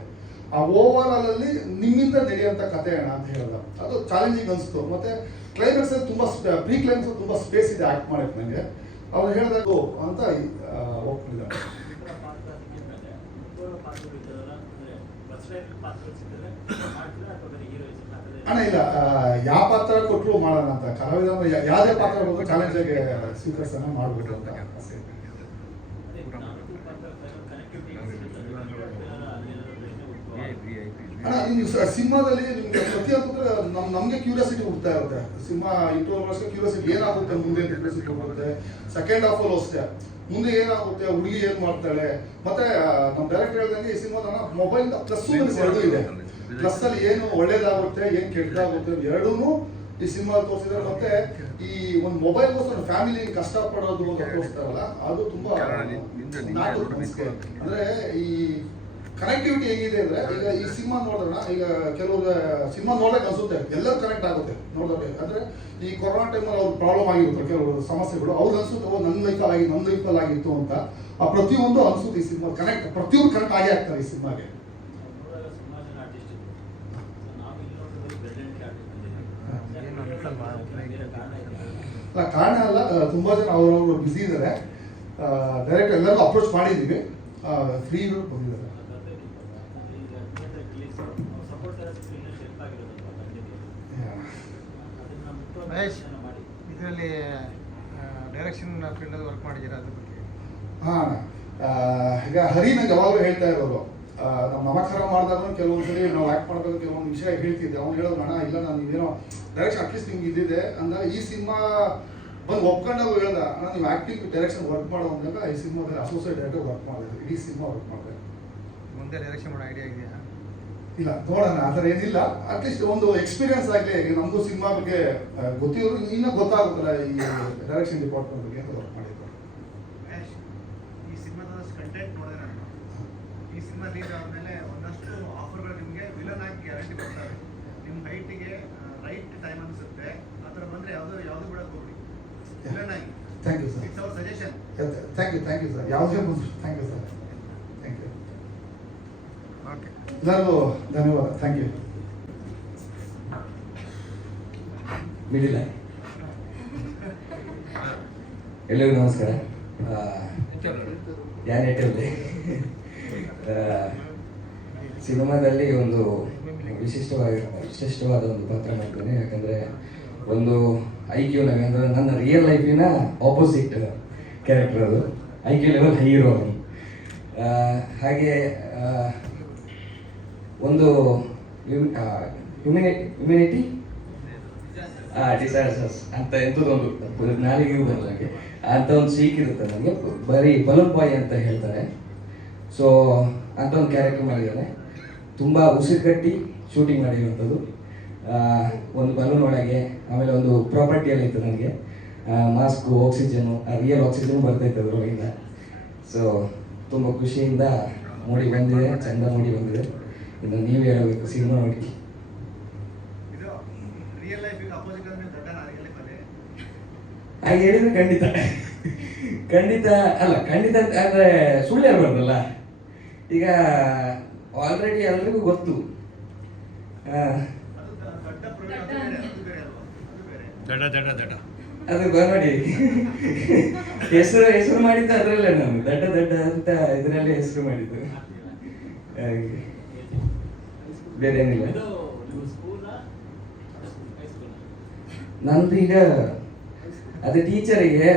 ಆ ಓವರ್ ಆಲಲ್ಲಿ ನಿಮ್ಮಿಂದ ನಡೆಯುವಂಥ ಕತೆ ಅಣ್ಣ ಅಂತ ಹೇಳಿದ. ಅದು ಚಾಲೆಂಜಿಂಗ್ ಅನಿಸ್ತು. ಮತ್ತು ಕ್ಲೈಮ್ಯಾಕ್ಸಲ್ಲಿ ತುಂಬ ಪ್ರೀ ಕ್ಲೈಮ್ಯಾಕ್ಸಲ್ಲಿ ತುಂಬ ಸ್ಪೇಸ್ ಇದೆ ಆ್ಯಕ್ಟ್ ಮಾಡೋಕ್ಕೆ ನನಗೆ. ಅವ್ರು ಹೇಳಿದಾಗ ಅಂತ ಹೋಗ್ತಿದ್ದಾರೆ. ಅಣ್ಣ ಇಲ್ಲ, ಯಾವ ಪಾತ್ರ ಕೊಟ್ಟರು ಮಾಡೋಣ ಅಂತ, ಕಲಾವಿದ ಯಾವುದೇ ಪಾತ್ರ ಬಂದರೂ ಚಾಲೆಂಜ್ ಆಗಿ ಸ್ವೀಕರಿಸೋಣ ಮಾಡಿಬಿಟ್ರು ಅಂತ ಆಸೆ. ಅಣ್ಣ ನಿಮ್ಗೆ ಸಿನಿಮಾದಲ್ಲಿ ನಿಮ್ಗೆ ಪ್ರತಿಯೊಂದು ನಮಗೆ ಕ್ಯೂರಿಯಾಸಿಟಿ ಹುಡ್ತಾ ಇರುತ್ತೆ. ಸಿನಿಮಾ ಇಂಟರ್ವ್ಯೂಸ್ಗೆ ಕ್ಯೂರಿಯಾಸಿಟಿ ಏನಾಗುತ್ತೆ ಮುಂದೆ ಕ್ಯೂರಿಯಾಸಿಟಿ ಹೋಗುತ್ತೆ. ಸೆಕೆಂಡ್ ಹಾಫಲ್ಲೂ ಅಷ್ಟೇ, ಮುಂದೆ ಏನಾಗುತ್ತೆ, ಹುಡುಗಿ ಏನು ಮಾಡ್ತಾಳೆ. ಮತ್ತೆ ನಮ್ಮ ಡೈರೆಕ್ಟರ್ ಹೇಳ್ದಂಗೆ ಈ ಸಿನಿಮಾದ ಮೊಬೈಲ್ ಪ್ಲಸ್ ಮೈನಸ್ ಎರಡೂ ಇದೆ. ಪ್ಲಸ್ ಅಲ್ಲಿ ಏನು ಒಳ್ಳೇದಾಗುತ್ತೆ, ಏನು ಕೆಟ್ಟದಾಗುತ್ತೆ ಎರಡೂ ಈ ಸಿನಿಮಾ ತೋರಿಸಿದ್ದಾರೆ. ಮತ್ತೆ ಈ ಒಂದು ಮೊಬೈಲ್ಗೋಸ್ಕರ ಫ್ಯಾಮಿಲಿ ಕಷ್ಟಪಡೋದು ಅಂತ ತೋರಿಸ್ತಾರಲ್ಲ, ಅದು ತುಂಬಾ ಅಂದ್ರೆ ಈ ಕನೆಕ್ಟಿವಿಟಿ ಹೇಗಿದೆ ಅಂದ್ರೆ, ಈಗ ಈ ಸಿನಿಮಾ ನೋಡೋಣ, ಈಗ ಕೆಲವರು ಸಿನಿಮಾ ನೋಡಕ್ಕೆ ಅನ್ಸುತ್ತೆ ಎಲ್ಲರೂ ಕನೆಕ್ಟ್ ಆಗುತ್ತೆ ನೋಡೋಕೆ. ಅಂದ್ರೆ ಈ ಕೊರೋನಾ ಟೈಮಲ್ಲಿ ಅವ್ರ ಪ್ರಾಬ್ಲಮ್ ಆಗಿರುತ್ತೆ, ಕೆಲವರು ಸಮಸ್ಯೆಗಳು, ಅವ್ರಿಗೆ ಅನ್ಸುತ್ತೆ ನನ್ನ ಲೈಫಲ್ಲಿ ಆಗಿತ್ತು ಅಂತ. ಆ ಪ್ರತಿಯೊಂದು ಅನ್ಸುತ್ತೆ ಈ ಸಿನಿಮಾ ಕನೆಕ್ಟ್, ಪ್ರತಿಯೊಂದು ಕನೆಕ್ಟ್ ಆಗೇ ಆಗ್ತಾರೆ ಈ ಸಿನಿಮಾಗೆ. ಅಲ್ಲ ಕಾರಣ ಅಲ್ಲ, ತುಂಬಾ ಜನ ಅವ್ರವ್ರು ಬ್ಯುಸಿ ಇದ್ದಾರೆ. ಡೈರೆಕ್ಟ್ ಎಲ್ಲರಿಗೂ ಅಪ್ರೋಚ್ ಮಾಡಿದ್ದೀವಿ, ಫ್ರೀ ಬಂದಿದ್ದಾರೆ. ಮಹೇಶ್, ಇದರಲ್ಲಿ ಡೈರೆಕ್ಷನ್ ಫೀಲ್ಡಲ್ಲಿ ವರ್ಕ್ ಮಾಡಿದ್ದೀರಾ, ಅದ್ರ ಬಗ್ಗೆ? ಹಾಂ, ಈಗ ಹರಿ ನಂಗೆ ಯಾವಾಗಲೂ ಹೇಳ್ತಾ ಇರೋರು, ನಮ್ಮ ನಮಸ್ಕಾರ ಮಾಡಿದಾಗ ಕೆಲವೊಂದ್ಸರಿ ನಾವು ಆ್ಯಕ್ಟ್ ಮಾಡಿದಾಗ ಕೆಲವೊಂದು ವಿಷಯ ಹೇಳ್ತಿದ್ದೆ. ಅವ್ನು ಹೇಳೋದು ಅಣ್ಣ ಇಲ್ಲ ನಾನು ನೀವೇನೋ ಡೈರೆಕ್ಷನ್ ಅಟ್ಲೀಸ್ಟ್ ನಿಮ್ಗೆ ಇದ್ದಿದೆ ಅಂದಾಗ ಈ ಸಿನಿಮಾ ಬಂದು ಒಪ್ಕೊಂಡಾಗ ಹೇಳ್ದ ಅಣ್ಣ ನೀವು ಆ್ಯಕ್ಟಿಂಗ್ ಡೈರೆಕ್ಷನ್ ವರ್ಕ್ ಮಾಡೋ ಅಂದಾಗ ಈ ಸಿನಿಮಾದಲ್ಲಿ ಅಸೋಸಿಯೇಟ್ ಡೈರೆಕ್ಟರ್ ವರ್ಕ್ ಮಾಡಿದೆ, ಇಡೀ ಸಿನಿಮಾ ವರ್ಕ್ ಮಾಡಿದೆ. ಮುಂದೆ ಡೈರೆಕ್ಷನ್ ಮಾಡೋ ಐಡಿಯಾ ಇದೆಯಾ? ಇಲ್ಲ ನೋಡೋಣ, ಆ ಥರ ಏನಿಲ್ಲ. ಅಟ್ಲೀಸ್ಟ್ ಒಂದು ಎಕ್ಸ್ಪೀರಿಯನ್ಸ್ ಆಗಲಿ. ಈಗ ನಮಗೂ ಸಿನಿಮಾ ಬಗ್ಗೆ ಗೊತ್ತಿರೋರು ಇನ್ನೂ ಗೊತ್ತಾಗುತ್ತಲ್ಲ ಈ ಡೈರೆಕ್ಷನ್ ಡಿಪಾರ್ಟ್ಮೆಂಟ್ ಬಗ್ಗೆ ಅಂತ ವರ್ಕ್ ಮಾಡಿದ್ರು. ಮಹೇಶ್, ಈ ಸಿನಿಮಾದ ಕಂಟೆಂಟ್ ನೋಡಿದ್ರೆ ನಾನು ಈ ಸಿನಿಮಾ ಲೀಡ್ ಆದಮೇಲೆ ಒಂದಷ್ಟು ಆಫರ್ಗಳು ನಿಮಗೆ ವಿಲನ್ ಆಗಿ ಗ್ಯಾರಂಟಿ ಕೊಡ್ತಾರೆ. ನಿಮ್ಮ ಹೈಟಿಗೆ ರೈಟ್ ಟೈಮ್ ಅನಿಸುತ್ತೆ, ಆ ಥರ ಬಂದರೆ ಯಾವುದು ಬಿಡೋಕೆ ಹೋಗ್ಬಿಡಿ. Thank you sir. It's our suggestion. Thank you sir. ಯಾವುದೇ ಬಂದು thank you sir. Thank you. Okay, ಎಲ್ಲರಿಗೂ ಧನ್ಯವಾದ. Thank you. ಮಿಡಿಲ ಎಲ್ಲರಿಗೂ ನಮಸ್ಕಾರ. ಯಾನೇಟಲ್ಲಿ ಸಿನಿಮಾದಲ್ಲಿ ಒಂದು ವಿಶಿಷ್ಟವಾದ ಒಂದು ಪಾತ್ರ ಮಾಡ್ತೇನೆ. ಯಾಕಂದರೆ ಒಂದು IQ ಅಂದರೆ ನನ್ನ ರಿಯಲ್ ಲೈಫಿನ ಆಪೋಸಿಟ್ ಕ್ಯಾರೆಕ್ಟರ್ ಅದು. IQ ಲೆವೆಲ್ ಹೈ ಇರೋ ಅವನು. ಹಾಗೆ ಒಂದು ಹ್ಯುಮಿನಿಟಿ ಡಿಸಾಸ್ಟರ್ಸ್ ಅಂತ ಎಂಥದ್ದೊಂದು ನಾಲಿಗೆಗೂ ಬರಲಾಗೆ ಅಂತ ಒಂದು ಸೀಕ್ ಇರುತ್ತೆ ನನಗೆ. ಬರೀ ಬಲೂನ್ ಬಾಯ್ ಅಂತ ಹೇಳ್ತಾರೆ. ಸೊ ಅಂತ ಒಂದು ಕ್ಯಾರೆಕ್ಟರ್ ಮಾಡಿದ್ದಾನೆ. ತುಂಬ ಉಸಿರುಗಟ್ಟಿ ಶೂಟಿಂಗ್ ಮಾಡಿರುವಂಥದ್ದು. ಒಂದು ಬಲೂನ್ ಒಳಗೆ, ಆಮೇಲೆ ಒಂದು ಪ್ರಾಪರ್ಟಿಯಲ್ಲಿ ಇತ್ತು ನನಗೆ ಮಾಸ್ಕು, ಆಕ್ಸಿಜನ್ನು, ರಿಯಲ್ ಆಕ್ಸಿಜನ್ ಬರ್ತೈತೆ ಅದರೊಳಗಿಂದ. ಸೊ ತುಂಬ ಖುಷಿಯಿಂದ ಮೂಡಿ ಬಂದಿದೆ, ಚೆಂದ ಮೂಡಿ ಬಂದಿದೆ. ಇನ್ನು ನೀವೇ ಹೇಳಬೇಕು ಸಿನಿಮಾ ನೋಡಿ. ಇದು ರಿಯಲ್ ಲೈಫ್ ಅಪೋಸಿಟ್ ಅಂದ್ರೆ ದಡ್ಡನ ರಿಯಲ್ ಲೈಫ್ ಅಲ್ಲಿ ಹಾಗೆ ಹೇಳಿದ್ರೆ ಖಂಡಿತ ಅಲ್ಲ, ಖಂಡಿತ ಅಂದರೆ ಸುಳ್ಳು ಹೇಳ್ಬಾರ್ದಲ್ಲ. ಈಗ ಆಲ್ರೆಡಿ ಎಲ್ರಿಗೂ ಗೊತ್ತು. ಅದು ದಡ್ಡ ಪ್ರವೀಣ್ ಅದು ಬೇರೆ, ಅದು ಬೇರೆ ಅಲ್ವಾ? ಅದು ಬೇರೆ. ಅದು ನೋಡಿ ಹೆಸರು ಮಾಡಿದ್ದು ಅದರಲ್ಲೇ, ನಾನು ದಡ್ಡ ಅಂತ ಇದರಲ್ಲೇ ಹೆಸರು ಮಾಡಿದ್ದು. ಬೇರೆ ಏನಿಲ್ಲ. ನಂದು ಈಗ ಅದು ಟೀಚರಿಗೆ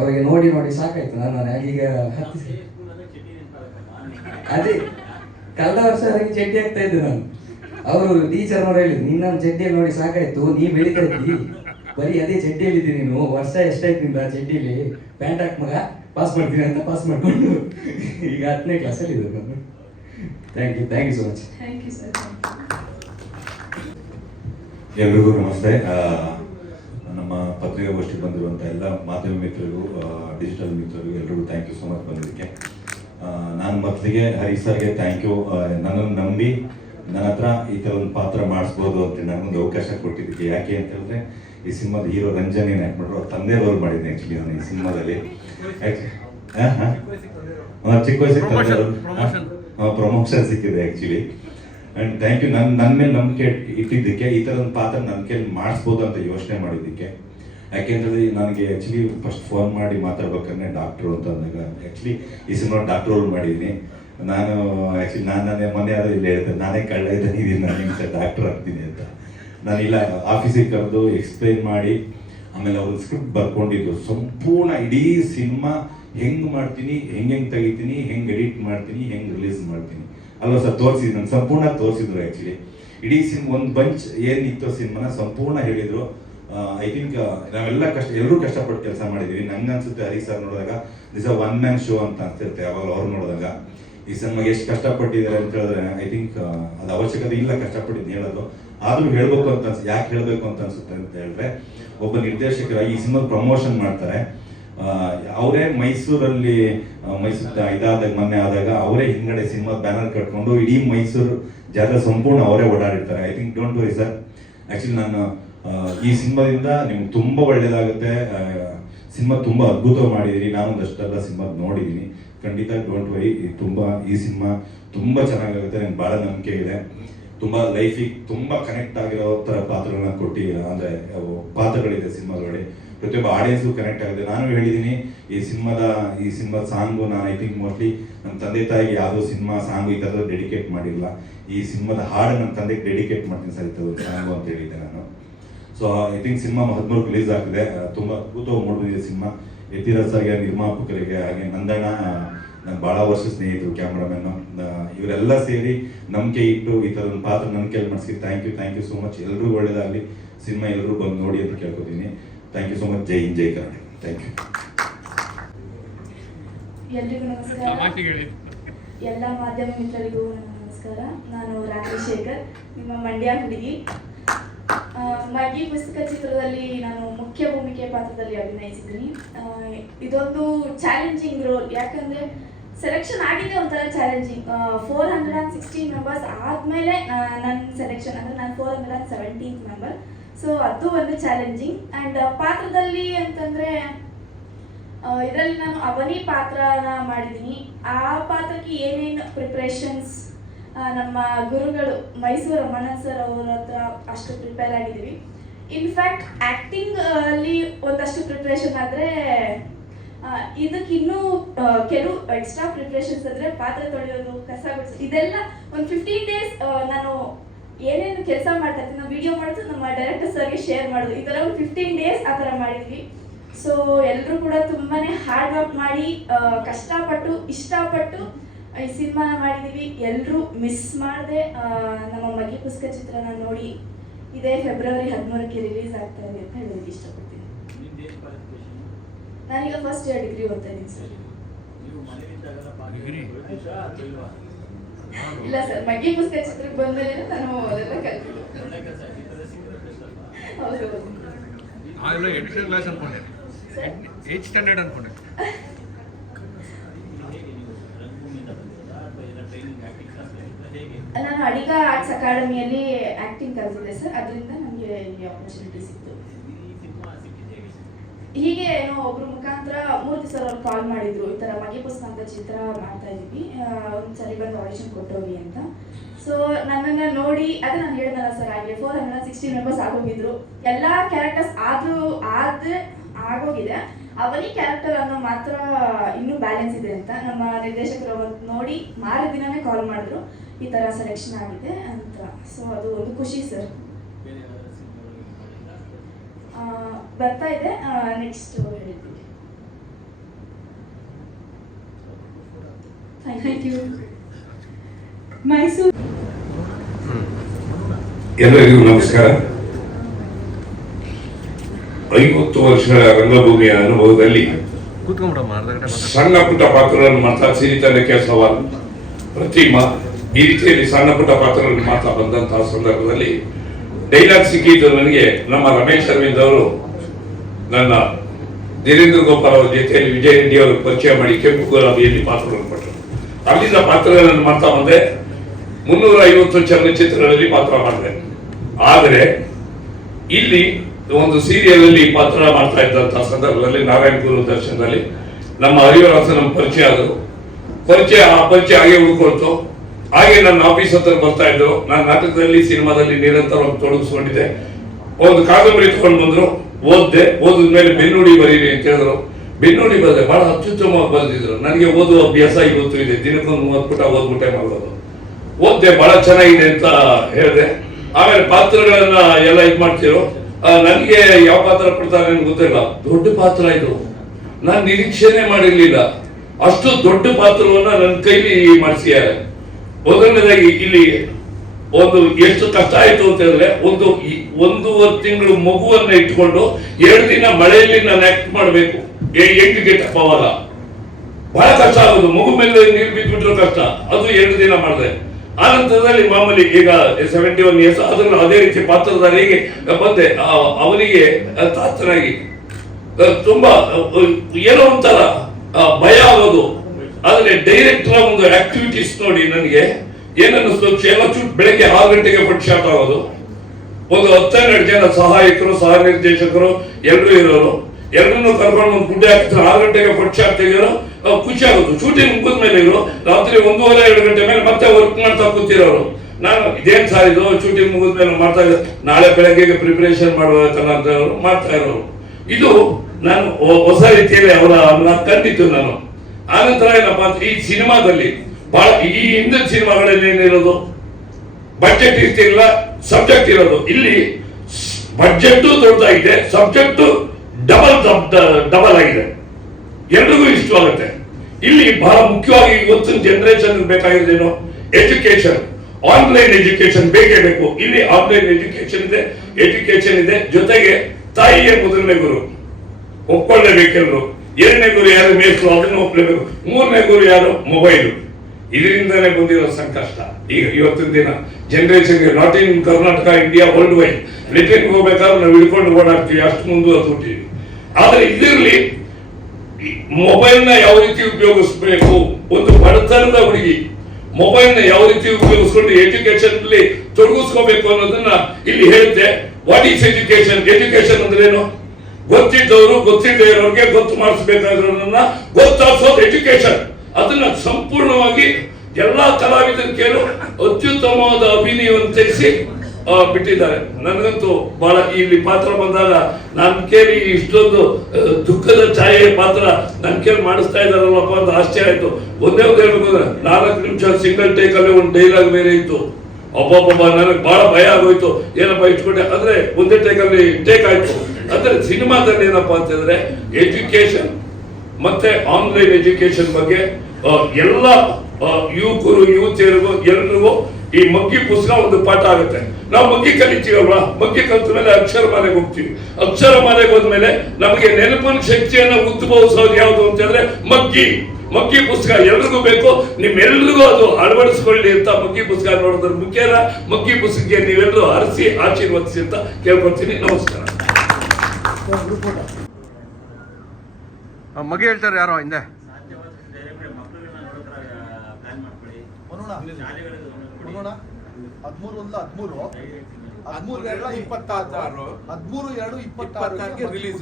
ಅವರಿಗೆ ನೋಡಿ ಸಾಕಾಯ್ತು. ನಾನು ಈಗ ಅದೇ ಕಳೆದ ವರ್ಷ ಅವರಿಗೆ ಚಡ್ಡಿ ಆಗ್ತಾ ಇದ್ದೆ ನಾನು. ಅವರು ಟೀಚರ್ ನೋಡಿ ಹೇಳಿದ್ರು, ನಿನ್ನ ಚಡ್ಡಿಯಲ್ಲಿ ನೋಡಿ ಸಾಕಾಯ್ತು, ನೀ ಬೆಳೀತಾ ಇದ್ದಿ, ಬರೀ ಅದೇ ಚಡ್ಡಿಯಲ್ಲಿ ಇದ್ದೀನಿ ನೀನು, ವರ್ಷ ಎಷ್ಟಾಯ್ತು ನಿಂದ ಚಡ್ಡಿಲಿ, ಪ್ಯಾಂಟ್ ಹಾಕಿ ಮಗ ಪಾಸ್ ಮಾಡ್ತೀನಿ ಅಂತ ಪಾಸ್ ಮಾಡಿಕೊಂಡು ಈಗ 10ನೇ ಕ್ಲಾಸಲ್ಲಿ ಇದ್ದರು ನಾನು. Thank you so much. Thank you sir. ಎಲ್ರಿಗೂ ನಮಸ್ತೆ. ನಮ್ಮ ಪತ್ರಿಕಾಗೋಷ್ಠಿಗೆ ಬಂದಿರುವಂಥ ಎಲ್ಲ ಮಾಧ್ಯಮ ಮಿತ್ರರಿಗೂ, ಡಿಜಿಟಲ್ ಮಿತ್ರರಿಗೂ ಎಲ್ರಿಗೂ ಥ್ಯಾಂಕ್ ಯು ಸೊ ಮಚ್ ಬಂದಿದ್ದಕ್ಕೆ. ನಾನು ಮೊದಲಿಗೆ ಹರಿ ಸರ್ಗೆ ಥ್ಯಾಂಕ್ ಯು. ನನ್ನನ್ನು ನಂಬಿ ನನ್ನ ಹತ್ರ ಈ ಥರ ಒಂದು ಪಾತ್ರ ಮಾಡಿಸ್ಬೋದು ಅಂತ ನನಗೊಂದು ಅವಕಾಶ ಕೊಟ್ಟಿದ್ದಕ್ಕೆ. ಯಾಕೆ ಅಂತ ಹೇಳಿದ್ರೆ, ಈ ಸಿನಿಮಾದ ಹೀರೋ ರಂಜನ್ ಏನು ಆ್ಯಕ್ಟ್ ಮಾಡಿದ್ರು, ಅವ್ರ ತಂದೆ ರೋಲ್ ಮಾಡಿದ್ದೀನಿ ಆ್ಯಕ್ಚುಲಿ ನಾನು ಈ ಸಿನಿಮಾದಲ್ಲಿ. ಚಿಕ್ಕ ವಯಸ್ಸಿಗೆ ಪ್ರಮೋಷನ್ ಸಿಕ್ಕಿದೆ ಆ್ಯಕ್ಚುಲಿ. ಆ್ಯಂಡ್ ಥ್ಯಾಂಕ್ ಯು ನನ್ನ ಮೇಲೆ ನಂಬಿಕೆ ಇಟ್ಟಿದ್ದಕ್ಕೆ, ಈ ಥರ ಒಂದು ಪಾತ್ರ ನನ್ನ ಕೈಲಿ ಮಾಡಿಸ್ಬೋದು ಅಂತ ಯೋಚನೆ ಮಾಡಿದ್ದಕ್ಕೆ. ಯಾಕೆಂತಂದರೆ ನನಗೆ ಆ್ಯಕ್ಚುಲಿ ಫಸ್ಟ್ ಫೋನ್ ಮಾಡಿ ಮಾತಾಡ್ಬೇಕಂದ್ರೆ ಡಾಕ್ಟ್ರು ಅಂತ ಅಂದಾಗ, ಆ್ಯಕ್ಚುಲಿ ಈ ಸಿನಿಮಾ ಡಾಕ್ಟ್ರ್ ರೋಲ್ ಮಾಡಿದ್ದೀನಿ ನಾನು. ಆ್ಯಕ್ಚುಲಿ ನಾನೇ ಮೊನ್ನೆ ಯಾರು ಇಲ್ಲಿ ಹೇಳ್ದೆ, ನಾನೇ ಕಳ್ಳ ಇದ್ದೀನಿ, ನಾನು ಹಿಂಗೆ ಡಾಕ್ಟ್ರ್ ಆಗ್ತೀನಿ ಅಂತ. ನಾನಿಲ್ಲ ಆಫೀಸಿಗೆ ಕರೆದು ಎಕ್ಸ್ಪ್ಲೈನ್ ಮಾಡಿ, ಆಮೇಲೆ ಅವರು ಸ್ಕ್ರಿಪ್ಟ್ ಬರ್ಕೊಂಡಿದ್ದು ಸಂಪೂರ್ಣ ಇಡೀ ಸಿನಿಮಾ ಹೆಂಗೆ ಮಾಡ್ತೀನಿ, ಹೆಂಗೆ ತೆಗಿತೀನಿ, ಹೆಂಗೆ ಎಡಿಟ್ ಮಾಡ್ತೀನಿ, ಹೆಂಗೆ ರಿಲೀಸ್ ಮಾಡ್ತೀನಿ ಅಲ್ವಾ ಸರ್, ತೋರಿಸಿದ್ರು. ನಾನು ಸಂಪೂರ್ಣ ತೋರಿಸಿದ್ರು ಆ್ಯಕ್ಚುಲಿ. ಇಡೀ ಒಂದು ಬಂಚ್ ಏನಿತ್ತು ಸಿನಿಮಾನ ಸಂಪೂರ್ಣ ಹೇಳಿದರು. ಐ ಥಿಂಕ್ ನಾವೆಲ್ಲ ಎಲ್ಲರೂ ಕಷ್ಟಪಟ್ಟು ಕೆಲಸ ಮಾಡಿದ್ದೀವಿ. ನಂಗೆ ಅನ್ಸುತ್ತೆ ಹರಿ ಸರ್ ನೋಡಿದಾಗ ದಿಸ್ ಒನ್ ಮ್ಯಾನ್ ಶೋ ಅಂತ ಅನ್ಸಿರುತ್ತೆ ಯಾವಾಗ ಅವ್ರು ನೋಡಿದಾಗ. ಈ ಸಿನಿಮಾಗೆ ಎಷ್ಟು ಕಷ್ಟಪಟ್ಟಿದ್ದಾರೆ ಅಂತ ಹೇಳಿದ್ರೆ ಐ ಥಿಂಕ್ ಅದು ಅವಶ್ಯಕತೆ ಇಲ್ಲ ಕಷ್ಟಪಟ್ಟಿದ್ದು ಹೇಳೋದು, ಆದರೂ ಹೇಳಬೇಕು ಅಂತ ಯಾಕೆ ಹೇಳಬೇಕು ಅಂತ ಅನ್ಸುತ್ತೆ ಅಂತ ಹೇಳಿದ್ರೆ, ಒಬ್ಬ ನಿರ್ದೇಶಕರಾಗಿ ಈ ಸಿನಿಮಾ ಪ್ರಮೋಷನ್ ಮಾಡ್ತಾರೆ. ಅವರೇ ಮೈಸೂರು ಇದಾದಾಗ ಮೊನ್ನೆ ಆದಾಗ ಅವರೇ ಹಿಂದ್ಗಡೆ ಸಿನಿಮಾ ಬ್ಯಾನರ್ ಕಟ್ಕೊಂಡು ಇಡೀ ಮೈಸೂರು ಜಾತ್ರೆ ಸಂಪೂರ್ಣ ಅವರೇ ಓಡಾಡಿರ್ತಾರೆ. I think don't worry sir, actually ನಾನು ಈ ಸಿನಿಮಾದಿಂದ ನಿಮ್ಗೆ ತುಂಬ ಒಳ್ಳೇದಾಗುತ್ತೆ. ಸಿನಿಮಾ ತುಂಬ ಅದ್ಭುತ ಮಾಡಿದ್ದೀರಿ. ನಾನೊಂದಷ್ಟೆಲ್ಲ ಸಿನಿಮಾ ನೋಡಿದ್ದೀನಿ. ಖಂಡಿತ ಡೋಂಟ್ ವರಿ, ಈ ಸಿನಿಮಾ ತುಂಬ ಚೆನ್ನಾಗಾಗುತ್ತೆ. ನನಗೆ ಭಾಳ ನಂಬಿಕೆ ಇದೆ. ತುಂಬ ಲೈಫಿಗೆ ತುಂಬ ಕನೆಕ್ಟ್ ಆಗಿರೋ ಥರ ಪಾತ್ರಗಳನ್ನ ಅಂದರೆ ಪಾತ್ರಗಳಿದೆ ಸಿನಿಮಾದೊಳಗೆ. ಪ್ರತಿಯೊಬ್ಬ ಆಡಿಯನ್ಸ್ಗೂ ಕನೆಕ್ಟ್ ಆಗಿದೆ. ನಾನು ಹೇಳಿದ್ದೀನಿ ಈ ಸಿನಿಮಾದ ಸಾಂಗು ನಾನು ಐ ಥಿಂಕ್ ಮೋಸ್ಟ್ಲಿ ನಮ್ಮ ತಂದೆ ತಾಯಿಗೆ ಯಾವುದೋ ಸಿನಿಮಾ ಸಾಂಗು ಈ ಥರದ ಡೆಡಿಕೇಟ್ ಮಾಡಿಲ್ಲ. ಈ ಸಿನಿಮಾದ ಹಾಡು ನಮ್ಮ ತಂದೆಗೆ ಡೆಡಿಕೇಟ್ ಮಾಡ್ತೀನಿ ಸರ್ ಇಂಥದ್ದು ಸಾಂಗು ಅಂತ ಹೇಳಿದ್ದೆ ನಾನು. So I think cinema 13 release ಆಗ್ತಿದೆ. ತುಂಬ ಅದ್ಭುತವಾಗಿ ಮೂಡಿದೆ ಸಿನಿಮಾ. ಯತಿರಾಜ್ ಸರ್ಗೆ, ನಿರ್ಮಾಪಕರಿಗೆ, ಹಾಗೆ ನಂದಣ್ಣ ನನ್ನ ಭಾಳ ವರ್ಷ ಸ್ನೇಹಿತರು, ಕ್ಯಾಮ್ರಾಮನ್ನು, ಇವರೆಲ್ಲ ಸೇರಿ ನಂಬಿಕೆ ಇಟ್ಟು ಈ ಥರ ಒಂದು ಪಾತ್ರ ನನ್ನ ಕೈಲಿ ಮಾಡಿಸಿ ಥ್ಯಾಂಕ್ ಯು ಸೋ ಮಚ್. ಎಲ್ರಿಗೂ ಒಳ್ಳೇದಾಗಲಿ. ಸಿನಿಮಾ ಎಲ್ಲರೂ ಬಂದು ನೋಡಿ ಅಂತ ಕೇಳ್ಕೊತೀನಿ. Thank you so much. ಜೈ ಹಿಂದ್, ಜೈ ಕರ್ನಾಟಕ. Thank you. ಎಲ್ರಿಗೂ ನಮಸ್ಕಾರ. ಎಲ್ಲ ಮಾಧ್ಯಮ ಮಿತ್ರರಿಗೂ ನಮಸ್ಕಾರ. ನಾನು ರಾಜಶೇಖರ್, ನಿಮ್ಮ ಮಂಡ್ಯ ಹುಡುಗಿ. ಮಗ್ಗಿ ಪುಸ್ತಕ ಚಿತ್ರದಲ್ಲಿ ನಾನು ಮುಖ್ಯ ಭೂಮಿಕೆ ಪಾತ್ರದಲ್ಲಿ ಅಭಿನಯಿಸಿದ್ದೀನಿ. ಇದೊಂದು ಚಾಲೆಂಜಿಂಗ್ ರೋಲ್. ಯಾಕಂದರೆ ಸೆಲೆಕ್ಷನ್ ಆಗಿದೆ ಒಂಥರ ಚಾಲೆಂಜಿಂಗ್. 416 ಮೆಂಬರ್ಸ್ ಆದಮೇಲೆ ನನ್ನ ಸೆಲೆಕ್ಷನ್, ಅಂದರೆ ನಾನು 417th ಮೆಂಬರ್. ಸೊ ಅದು ಒಂದು ಚಾಲೆಂಜಿಂಗ್. ಆ್ಯಂಡ್ ಪಾತ್ರದಲ್ಲಿ ಅಂತಂದರೆ ಇದರಲ್ಲಿ ನಾನು ಅವನಿ ಪಾತ್ರನ ಮಾಡಿದ್ದೀನಿ. ಆ ಪಾತ್ರಕ್ಕೆ ಏನೇನು ಪ್ರಿಪ್ರೇಷನ್ಸ್ ನಮ್ಮ ಗುರುಗಳು ಮೈಸೂರು ರಮಣನ್ ಸರ್ ಅವರ ಹತ್ರ ಅಷ್ಟು ಪ್ರಿಪೇರ್ ಆಗಿದ್ದೀವಿ. ಇನ್ಫ್ಯಾಕ್ಟ್ ಆ್ಯಕ್ಟಿಂಗ್ ಅಲ್ಲಿ ಒಂದಷ್ಟು ಪ್ರಿಪ್ರೇಷನ್ ಆದರೆ ಇದಕ್ಕಿನ್ನೂ ಕೆಲವು ಎಕ್ಸ್ಟ್ರಾ ಪ್ರಿಪ್ರೇಷನ್ಸ್ ಅಂದರೆ ಪಾತ್ರ ತೊಳೆಯೋದು, ಕಸ ಗುಡಿಸೋದು, ಇದೆಲ್ಲ ಒಂದು 15 days ನಾನು ಏನೇನು ಕೆಲಸ ಮಾಡ್ತಾ ಇರ್ತೀನಿ ನಾವು ವಿಡಿಯೋ ಮಾಡೋದು ನಮ್ಮ ಡೈರೆಕ್ಟರ್ ಸರ್ಗೆ ಶೇರ್ ಮಾಡೋದು, ಈ ಥರ ಒಂದು 15 days ಆ ಥರ ಮಾಡಿದ್ವಿ. ಸೊ ಎಲ್ಲರೂ ಕೂಡ ತುಂಬಾ ಹಾರ್ಡ್ ವರ್ಕ್ ಮಾಡಿ ಕಷ್ಟಪಟ್ಟು ಇಷ್ಟಪಟ್ಟು ಈ ಸಿನಿಮಾನ ಮಾಡಿದ್ದೀವಿ. ಎಲ್ಲರೂ ಮಿಸ್ ಮಾಡದೆ ನಮ್ಮ ಮಗಿ ಪುಸ್ತಕ ಚಿತ್ರನ ನೋಡಿ ಇದೇ February 13ಕ್ಕೆ ರಿಲೀಸ್ ಆಗ್ತಾ ಇದೆ ಅಂತ ಹೇಳೋದಕ್ಕೆ ಇಷ್ಟಪಡ್ತೀನಿ. ನಾನೀಗ ಫಸ್ಟ್ ಇಯರ್ ಡಿಗ್ರಿ ಓದ್ತಾ ಇದ್ದೀನಿ ಸರ್. ಇಲ್ಲ ಸರ್, ಮಗಿ ಪುಸ್ತಕ ಚಿತ್ರಕ್ಕೆ ಬಂದ್ಮೇಲೆ ನಾನು ಅದೆಲ್ಲ ಕಲ್ತಿದ್ದು. ಹೌದು. 8ನೇ ಕ್ಲಾಸ್ ಅನ್ಕೊಂಡೆ, 8th ಸ್ಟ್ಯಾಂಡರ್ಡ್ ಅನ್ಕೊಂಡೆ. ನಾನು ಅಡಿಗ ಆರ್ಟ್ಸ್ ಅಕಾಡೆಮಿಯಲ್ಲಿ ಆಕ್ಟಿಂಗ್ ಕಲಿತಿದ್ದೆ ಸರ್, ಅದರಿಂದ ನನಗೆ ಈ ಆಪರ್ಚುನಿಟಿ ಸಿಕ್ತು. ಹೀಗೆ ಏನೋ ಒಬ್ರು ಮುಖಾಂತರ ಮೂರ್ತಿ ಸರ್ ಅವ್ರು ಕಾಲ್ ಮಾಡಿದ್ರು, ಈ ಥರ ಮಗಿ ಪುಸ್ತಕ ಅಂತ ಚಿತ್ರ ಮಾಡ್ತಾ ಇದ್ವಿ, ಒಂದ್ಸರಿ ಬಂದು ಆಡಿಷನ್ ಕೊಟ್ಟೋಗಿ ಅಂತ. ಸೊ ನನ್ನನ್ನು ನೋಡಿ, ಅದೇ ನಾನು ಹೇಳಿದ್ನಲ್ಲ ಸರ್ ಆಗಲೇ 460 ಮೆಂಬರ್ಸ್ ಆಗೋಗಿದ್ರು. ಎಲ್ಲ ಕ್ಯಾರೆಕ್ಟರ್ಸ್ ಆಗೋಗಿದೆ, ಅವನಿ ಕ್ಯಾರೆಕ್ಟರ್ ಅನ್ನೋ ಮಾತ್ರ ಇನ್ನೂ ಬ್ಯಾಲೆನ್ಸ್ ಇದೆ ಅಂತ ನಮ್ಮ ನಿರ್ದೇಶಕರು ಅವತ್ತು ನೋಡಿ ಮಾರನೇ ದಿನನೇ ಕಾಲ್ ಮಾಡಿದ್ರು, ಈ ಥರ ಸೆಲೆಕ್ಷನ್ ಆಗಿದೆ ಅಂತ. ಸೊ ಅದು ಒಂದು ಖುಷಿ ಸರ್. ಬರ್ತಾ ಇದೆ, ನೆಕ್ಸ್ಟ್ ಹೇಳ್ತೀವಿ. Thank you. ಮೈಸೂರು. ಎಲ್ಲರಿಗೂ ನಮಸ್ಕಾರ. 50 ವರ್ಷಗಳ ರಂಗಭೂಮಿಯ ಅನುಭವದಲ್ಲಿ ಸಣ್ಣ ಪುಟ್ಟ ಪಾತ್ರಗಳನ್ನು ಮಾಡ್ತಾ ಸಿರಿತನಕ್ಕೆ ಸವಾಲು ಪ್ರತಿಮಾ ಈ ರೀತಿಯಲ್ಲಿ ಸಣ್ಣ ಪುಟ್ಟ ಪಾತ್ರಗಳನ್ನು ಮಾಡ್ತಾ ಬಂದಂತಹ ಸಂದರ್ಭದಲ್ಲಿ ಡೈಲಾಗ್ ಸಿಕ್ಕಿದ್ದು ನನಗೆ ನಮ್ಮ ರಮೇಶ್ ಅರವಿಂದ್ ಅವರು ನನ್ನ ಧೀರೇಂದ್ರ ಗೋಪಾಲ್ ಅವರ ಜೊತೆಯಲ್ಲಿ ವಿಜಯ ರೆಡ್ಡಿ ಅವರು ಪರಿಚಯ ಮಾಡಿ ಕೆಂಪು ಗುಲಾಬಿಯಲ್ಲಿ ಪಾತ್ರವನ್ನು ಕೊಟ್ಟರು. ಅಲ್ಲಿಂದ ಪಾತ್ರಗಳನ್ನು ಮಾಡ್ತಾ ಬಂದೆ. 350 ಚಲನಚಿತ್ರಗಳಲ್ಲಿ ಪಾತ್ರ ಮಾಡಿದೆ. ಆದರೆ ಇಲ್ಲಿ ಒಂದು ಸೀರಿಯಲ್ ಅಲ್ಲಿ ಪಾತ್ರ ಮಾಡ್ತಾ ಇದ್ದಂತಹ ಸಂದರ್ಭದಲ್ಲಿ ನಾರಾಯಣ ಗುರು ದರ್ಶನದಲ್ಲಿ ನಮ್ಮ ಹರಿವರಾಸ ನಮ್ಮ ಪರಿಚಯ ಆದರು. ಪರಿಚಯ ಹಾಗೆ ಉಳ್ಕೊಳ್ತು. ಹಾಗೆ ನನ್ನ ಆಫೀಸ್ ಹತ್ರ ಬರ್ತಾ ಇದ್ರು. ನಾನು ನಾಟಕದಲ್ಲಿ ಸಿನಿಮಾದಲ್ಲಿ ನಿರಂತರವಾಗಿ ತೊಡಗಿಸ್ಕೊಂಡಿದ್ದೆ. ಒಂದು ಕಾದಂಬರಿ ತಗೊಂಡು ಬಂದ್ರು, ಓದಿದೆ. ಓದಿದ್ಮೇಲೆ ಬೆನ್ನುಡಿ ಬರೀರಿ ಅಂತ ಹೇಳಿದ್ರು. ಬೆನ್ನುಡಿ ಬರೆದೆ, ಬಹಳ ಅತ್ಯುತ್ತಮವಾಗಿ ಬರೆದಿದ್ರು. ನನಗೆ ಓದುವ ಅಭ್ಯಾಸ ಇವತ್ತು ಇದೆ, ದಿನಕ್ಕೊಂದು 30 ಪುಟ ಓದ್ಬಿಟ್ಟೆ ಮಾಡೋದು. ಓದ್ದೆ, ಬಹಳ ಚೆನ್ನಾಗಿದೆ ಅಂತ ಹೇಳಿದೆ. ಆಮೇಲೆ ಪಾತ್ರಗಳನ್ನ ಎಲ್ಲ ಇದು ಮಾಡ್ತಿರೋ. ನನಗೆ ಯಾವ ಪಾತ್ರ ಕೊಡ್ತಾರೆ ನನಗೆ ಗೊತ್ತಿಲ್ಲ. ದೊಡ್ಡ ಪಾತ್ರ ಇದು, ನಾನು ನಿರೀಕ್ಷೆನೆ ಮಾಡಿರ್ಲಿಲ್ಲ. ಅಷ್ಟು ದೊಡ್ಡ ಪಾತ್ರವನ್ನ ನನ್ನ ಕೈಲಿ ಮಾಡಿಸಿದ್ದಾರೆ. ಮೊದಲನೇದಾಗಿ ಇಲ್ಲಿ ಒಂದು ಎಷ್ಟು ಕಷ್ಟ ಆಯ್ತು ಅಂತ ಹೇಳಿದ್ರೆ, 1.5 ತಿಂಗಳು ಮಗುವನ್ನ ಇಟ್ಕೊಂಡು 2 ದಿನ ಮಳೆಯಲ್ಲಿ ನಾನು ಆಕ್ಟ್ ಮಾಡಬೇಕು. ಎಂಟಿಗೆ ತಪ್ಪವಲ್ಲ, ಬಹಳ ಕಷ್ಟ ಆಗೋದು. ಮಗು ಮೇಲೆ ನೀರು ಬಿದ್ದುಬಿಟ್ರೆ ಕಷ್ಟ. ಅದು 2 ದಿನ ಮಾಡಿದೆ. ಆ ನಂತರದಲ್ಲಿ ಮಾಮೂಲಿ ಈಗ 71 years ಅದನ್ನು ಅದೇ ರೀತಿ ಪಾತ್ರಧಾರಿಗೆ ಬಂದೆ. ಅವನಿಗೆ ತಾತನಾಗಿ ತುಂಬಾ ಏನೋ ಒಂಥರ ಭಯ ಆಗೋದು. ಆದ್ರೆ ಡೈರೆಕ್ಟರ್ ಒಂದು ಆಕ್ಟಿವಿಟೀಸ್ ನೋಡಿ ನನಗೆ ಏನನ್ನಿಸ್ತು, ಚೂಟ್ ಬೆಳಗ್ಗೆ 6 ಗಂಟೆಗೆ ಫಟ್ ಶಾಟ್ ಆಗೋದು. ಒಂದು 10-12 ಜನ ಸಹಾಯಕರು, ಸಹ ನಿರ್ದೇಶಕರು ಎಲ್ಲರೂ ಇರೋರು. ಎಲ್ಲರನ್ನು ಕರ್ಕೊಂಡು ಒಂದು ಗುಡ್ಡೆ ಹಾಕ್ತಾರೆ. 6 ಗಂಟೆಗೆ ಫಟ್ ಶಾಟ್ ತೆಗಿಯೋರು. ಖುಷಿ ಆಗೋದು. ಶೂಟಿಂಗ್ ಮುಗಿದ ಮೇಲೆ ಇವರು ರಾತ್ರಿ 1:30-2 ಗಂಟೆ ಮೇಲೆ ಮತ್ತೆ ವರ್ಕ್ ಮಾಡ್ತಾ ಕೂತಿರೋರು. ನಾನು ಇದೇನ್ ಸಾರ್ ಇದು, ಶೂಟಿಂಗ್ ಮುಗಿದ ಮೇಲೆ ಮಾಡ್ತಾ ಇದ್ದೆ, ನಾಳೆ ಬೆಳಗ್ಗೆಗೆ ಪ್ರಿಪರೇಷನ್ ಮಾಡಬೇಕಲ್ಲ ಅಂತ ಅವರು ಮಾಡ್ತಾ ಇರೋರು. ಇದು ನಾನು ಹೊಸ ರೀತಿಯಲ್ಲಿ ಅವರ ಕಂಡಿತ್ತು ನಾನು. ಆನಂತರ ಏನಪ್ಪ ಅಂತ ಈ ಸಿನಿಮಾದಲ್ಲಿ ಬಹಳ ಈ ಹಿಂದಿನ ಸಿನಿಮಾಗಳಲ್ಲಿ ಏನಿರೋದು ಬಡ್ಜೆಟ್ ಇರ್ತಿಲ್ಲ, ಸಬ್ಜೆಕ್ಟ್ ಇರೋದು. ಇಲ್ಲಿ ಬಡ್ಜೆಟ್ ದೊಡ್ಡದಾಗಿದೆ, ಸಬ್ಜೆಕ್ಟ್ ಡಬಲ್ ಆಗಿದೆ. ಎಲ್ರಿಗೂ ಇಷ್ಟವಾಗುತ್ತೆ. ಇಲ್ಲಿ ಬಹಳ ಮುಖ್ಯವಾಗಿ ಇವತ್ತಿನ ಜನರೇಷನ್ ಬೇಕಾಗಿರೋದೇನು, ಎಜುಕೇಶನ್. ಆನ್ಲೈನ್ ಎಜುಕೇಶನ್ ಬೇಕೇ ಬೇಕು. ಇಲ್ಲಿ ಆನ್ಲೈನ್ ಎಜುಕೇಶನ್ ಇದೆ. ಜೊತೆಗೆ ತಾಯಿಯೇ ಮೊದಲನೇ ಗುರು, ಒಪ್ಕೊಳ್ಳೇಬೇಕೆಲ್ಲರೂ. 2ನೇ ಗುರು ಯಾರು, ಮೇಷ್ಟ್ರು, ಅದನ್ನು ಒಪ್ಪಲೇಬೇಕು. 3ನೇ ಗುರು ಯಾರು, ಮೊಬೈಲು. ಇದರಿಂದನೇ ಬಂದಿರೋ ಸಂಕಷ್ಟ. ಈಗ ಇವತ್ತಿನ ದಿನ ಜನರೇಷನ್ಗೆ not in Karnataka, India, worldwide return ಹೋಗ್ಬೇಕಾದ್ರೆ ನಾವು ಹಿಡ್ಕೊಂಡು ಓಡಾಡ್ತೀವಿ, ಅಷ್ಟು ಮುಂದುವರೆದ್ಬಿಟ್ಟಿವಿ. ಆದ್ರೆ ಇದರಲ್ಲಿ ಮೊಬೈಲ್ನ ಯಾವ ರೀತಿ ಉಪಯೋಗಿಸ್ಬೇಕು, ಒಂದು ಬಡತನದ ಹುಡುಗಿ ಮೊಬೈಲ್ನ ಯಾವ ರೀತಿ ಉಪಯೋಗಿಸ್ಕೊಂಡು ಎಜುಕೇಶನ್ ಅಲ್ಲಿ ತೊಡಗಿಸ್ಕೋಬೇಕು ಅನ್ನೋದನ್ನ ಇಲ್ಲಿ ಹೇಳುತ್ತೆ. What is education? ಎಜುಕೇಶನ್ ಅಂದ್ರೆ ಏನು? ಗೊತ್ತಿದ್ದವರು ಗೊತ್ತಿದ್ದೇ ಇರೋರಿಗೆ ಗೊತ್ತು ಮಾಡಿಸ್ಬೇಕಾದ್ರನ್ನ ಗೊತ್ತಾಗ್ಸೋದು ಎಜುಕೇಶನ್. ಅದನ್ನ ಸಂಪೂರ್ಣವಾಗಿ ಎಲ್ಲಾ ಕಲಾವಿದರ ಕೇಳು ಅತ್ಯುತ್ತಮವಾದ ಅಭಿನಯವನ್ನು ತೆಗೆಸಿ ಬಿಟ್ಟಿದ್ದಾರೆ. ನನಗಂತೂ ಬಹಳ ಇಲ್ಲಿ ಪಾತ್ರ ಬಂದಾಗ ನಾನು ಕೇಳಿ ಇಷ್ಟೊಂದು ದುಃಖದ ಛಾಯೆ ಪಾತ್ರ ನನ್ನ ಕೇಳಿ ಮಾಡಿಸ್ತಾ ಇದ್ದಾರಲ್ಲಪ್ಪ ಅಂತ ಆಶ್ಚರ್ಯ ಆಯ್ತು. ಒಂದೇ ಹೇಳ್ಬೇಕಂದ್ರೆ 4 ನಿಮಿಷ ಸಿಂಗಲ್ ಟೇಕ್ ಅಲ್ಲಿ ಒಂದು ಡೈಲಾಗ್ ಬೇರೆ ಇತ್ತು. ಒಬ್ಬೊಬ್ಬ ನನಗೆ ಬಹಳ ಭಯ ಆಗೋಯ್ತು, ಏನಪ್ಪ ಇಟ್ಕೊಂಡೆ ಅಂದ್ರೆ ಒಂದೇ ಟೇಕಲ್ಲಿ ಟೇಕ್ ಆಯ್ತು. ಅಂದ್ರೆ ಸಿನಿಮಾದಲ್ಲಿ ಏನಪ್ಪಾ ಅಂತಂದ್ರೆ ಎಜುಕೇಶನ್ ಮತ್ತೆ ಆನ್ಲೈನ್ ಎಜುಕೇಶನ್ ಬಗ್ಗೆ ಎಲ್ಲ ಯುವಕರು ಯುವತಿಯರಿಗೂ ಎಲ್ರಿಗೂ ಈ ಮಗ್ಗಿ ಪುಸ್ತಕ ಒಂದು ಪಾಠ ಆಗುತ್ತೆ. ನಾವು ಮಗ್ಗಿ ಕಲಿತೀವಲ್ವಾ, ಮಗ್ಗಿ ಕಲಿತ ಮೇಲೆ ಅಕ್ಷರಮಾಲೆಗೆ ಹೋಗ್ತೀವಿ. ಅಕ್ಷರಮಾಲೆಗೆ ಹೋದ್ಮೇಲೆ ನಮಗೆ ನೆನಪಿನ ಶಕ್ತಿಯನ್ನ ಉದ್ಭವಿಸೋದು ಯಾವುದು ಅಂತಂದ್ರೆ ಮಗ್ಗಿ ಪುಸ್ತಕ ಎಲ್ರಿಗೂ ಬೇಕು. ನಿಮ್ಮೆಲ್ರಿಗೂ ಅದು ಅಳವಡಿಸ್ಕೊಳ್ಳಿ ಅಂತ ಮಗ್ಗಿ ಪುಸ್ತಕ ನೋಡೋದ್ರ ಮುಖ್ಯನ ಮಗ್ಗಿ ಪುಸ್ತಕಕ್ಕೆ ನೀವೆಲ್ಲರೂ ಹರಿಸಿ ಆಶೀರ್ವದಿಸಿ ಅಂತ ಕೇಳ್ಕೊಳ್ತೀನಿ. ನಮಸ್ಕಾರ. ಮಗಿ ಹೇಳ್ತಾರೆ ಯಾರೋ ಹಿಂದೆ. ನೋಡೋಣ 13/2/26 ರಿಲೀಸ್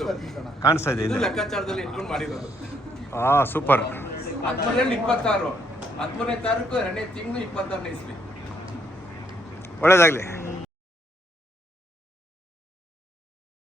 ಕಾಣಿಸ್ತಾ ಇದೆ ಇದು ಲೆಕ್ಕಾಚಾರದಲ್ಲಿ ಇಟ್ಕೊಂಡು ಮಾಡಿರೋದು. ಸೂಪರ್. 12/26 13ನೇ ತಾರೀಕು 2ನೇ ತಿಂಗಳು 26ನೇ ಇಸ್ವಿ. ಒಳ್ಳೇದಾಗ್ಲಿ.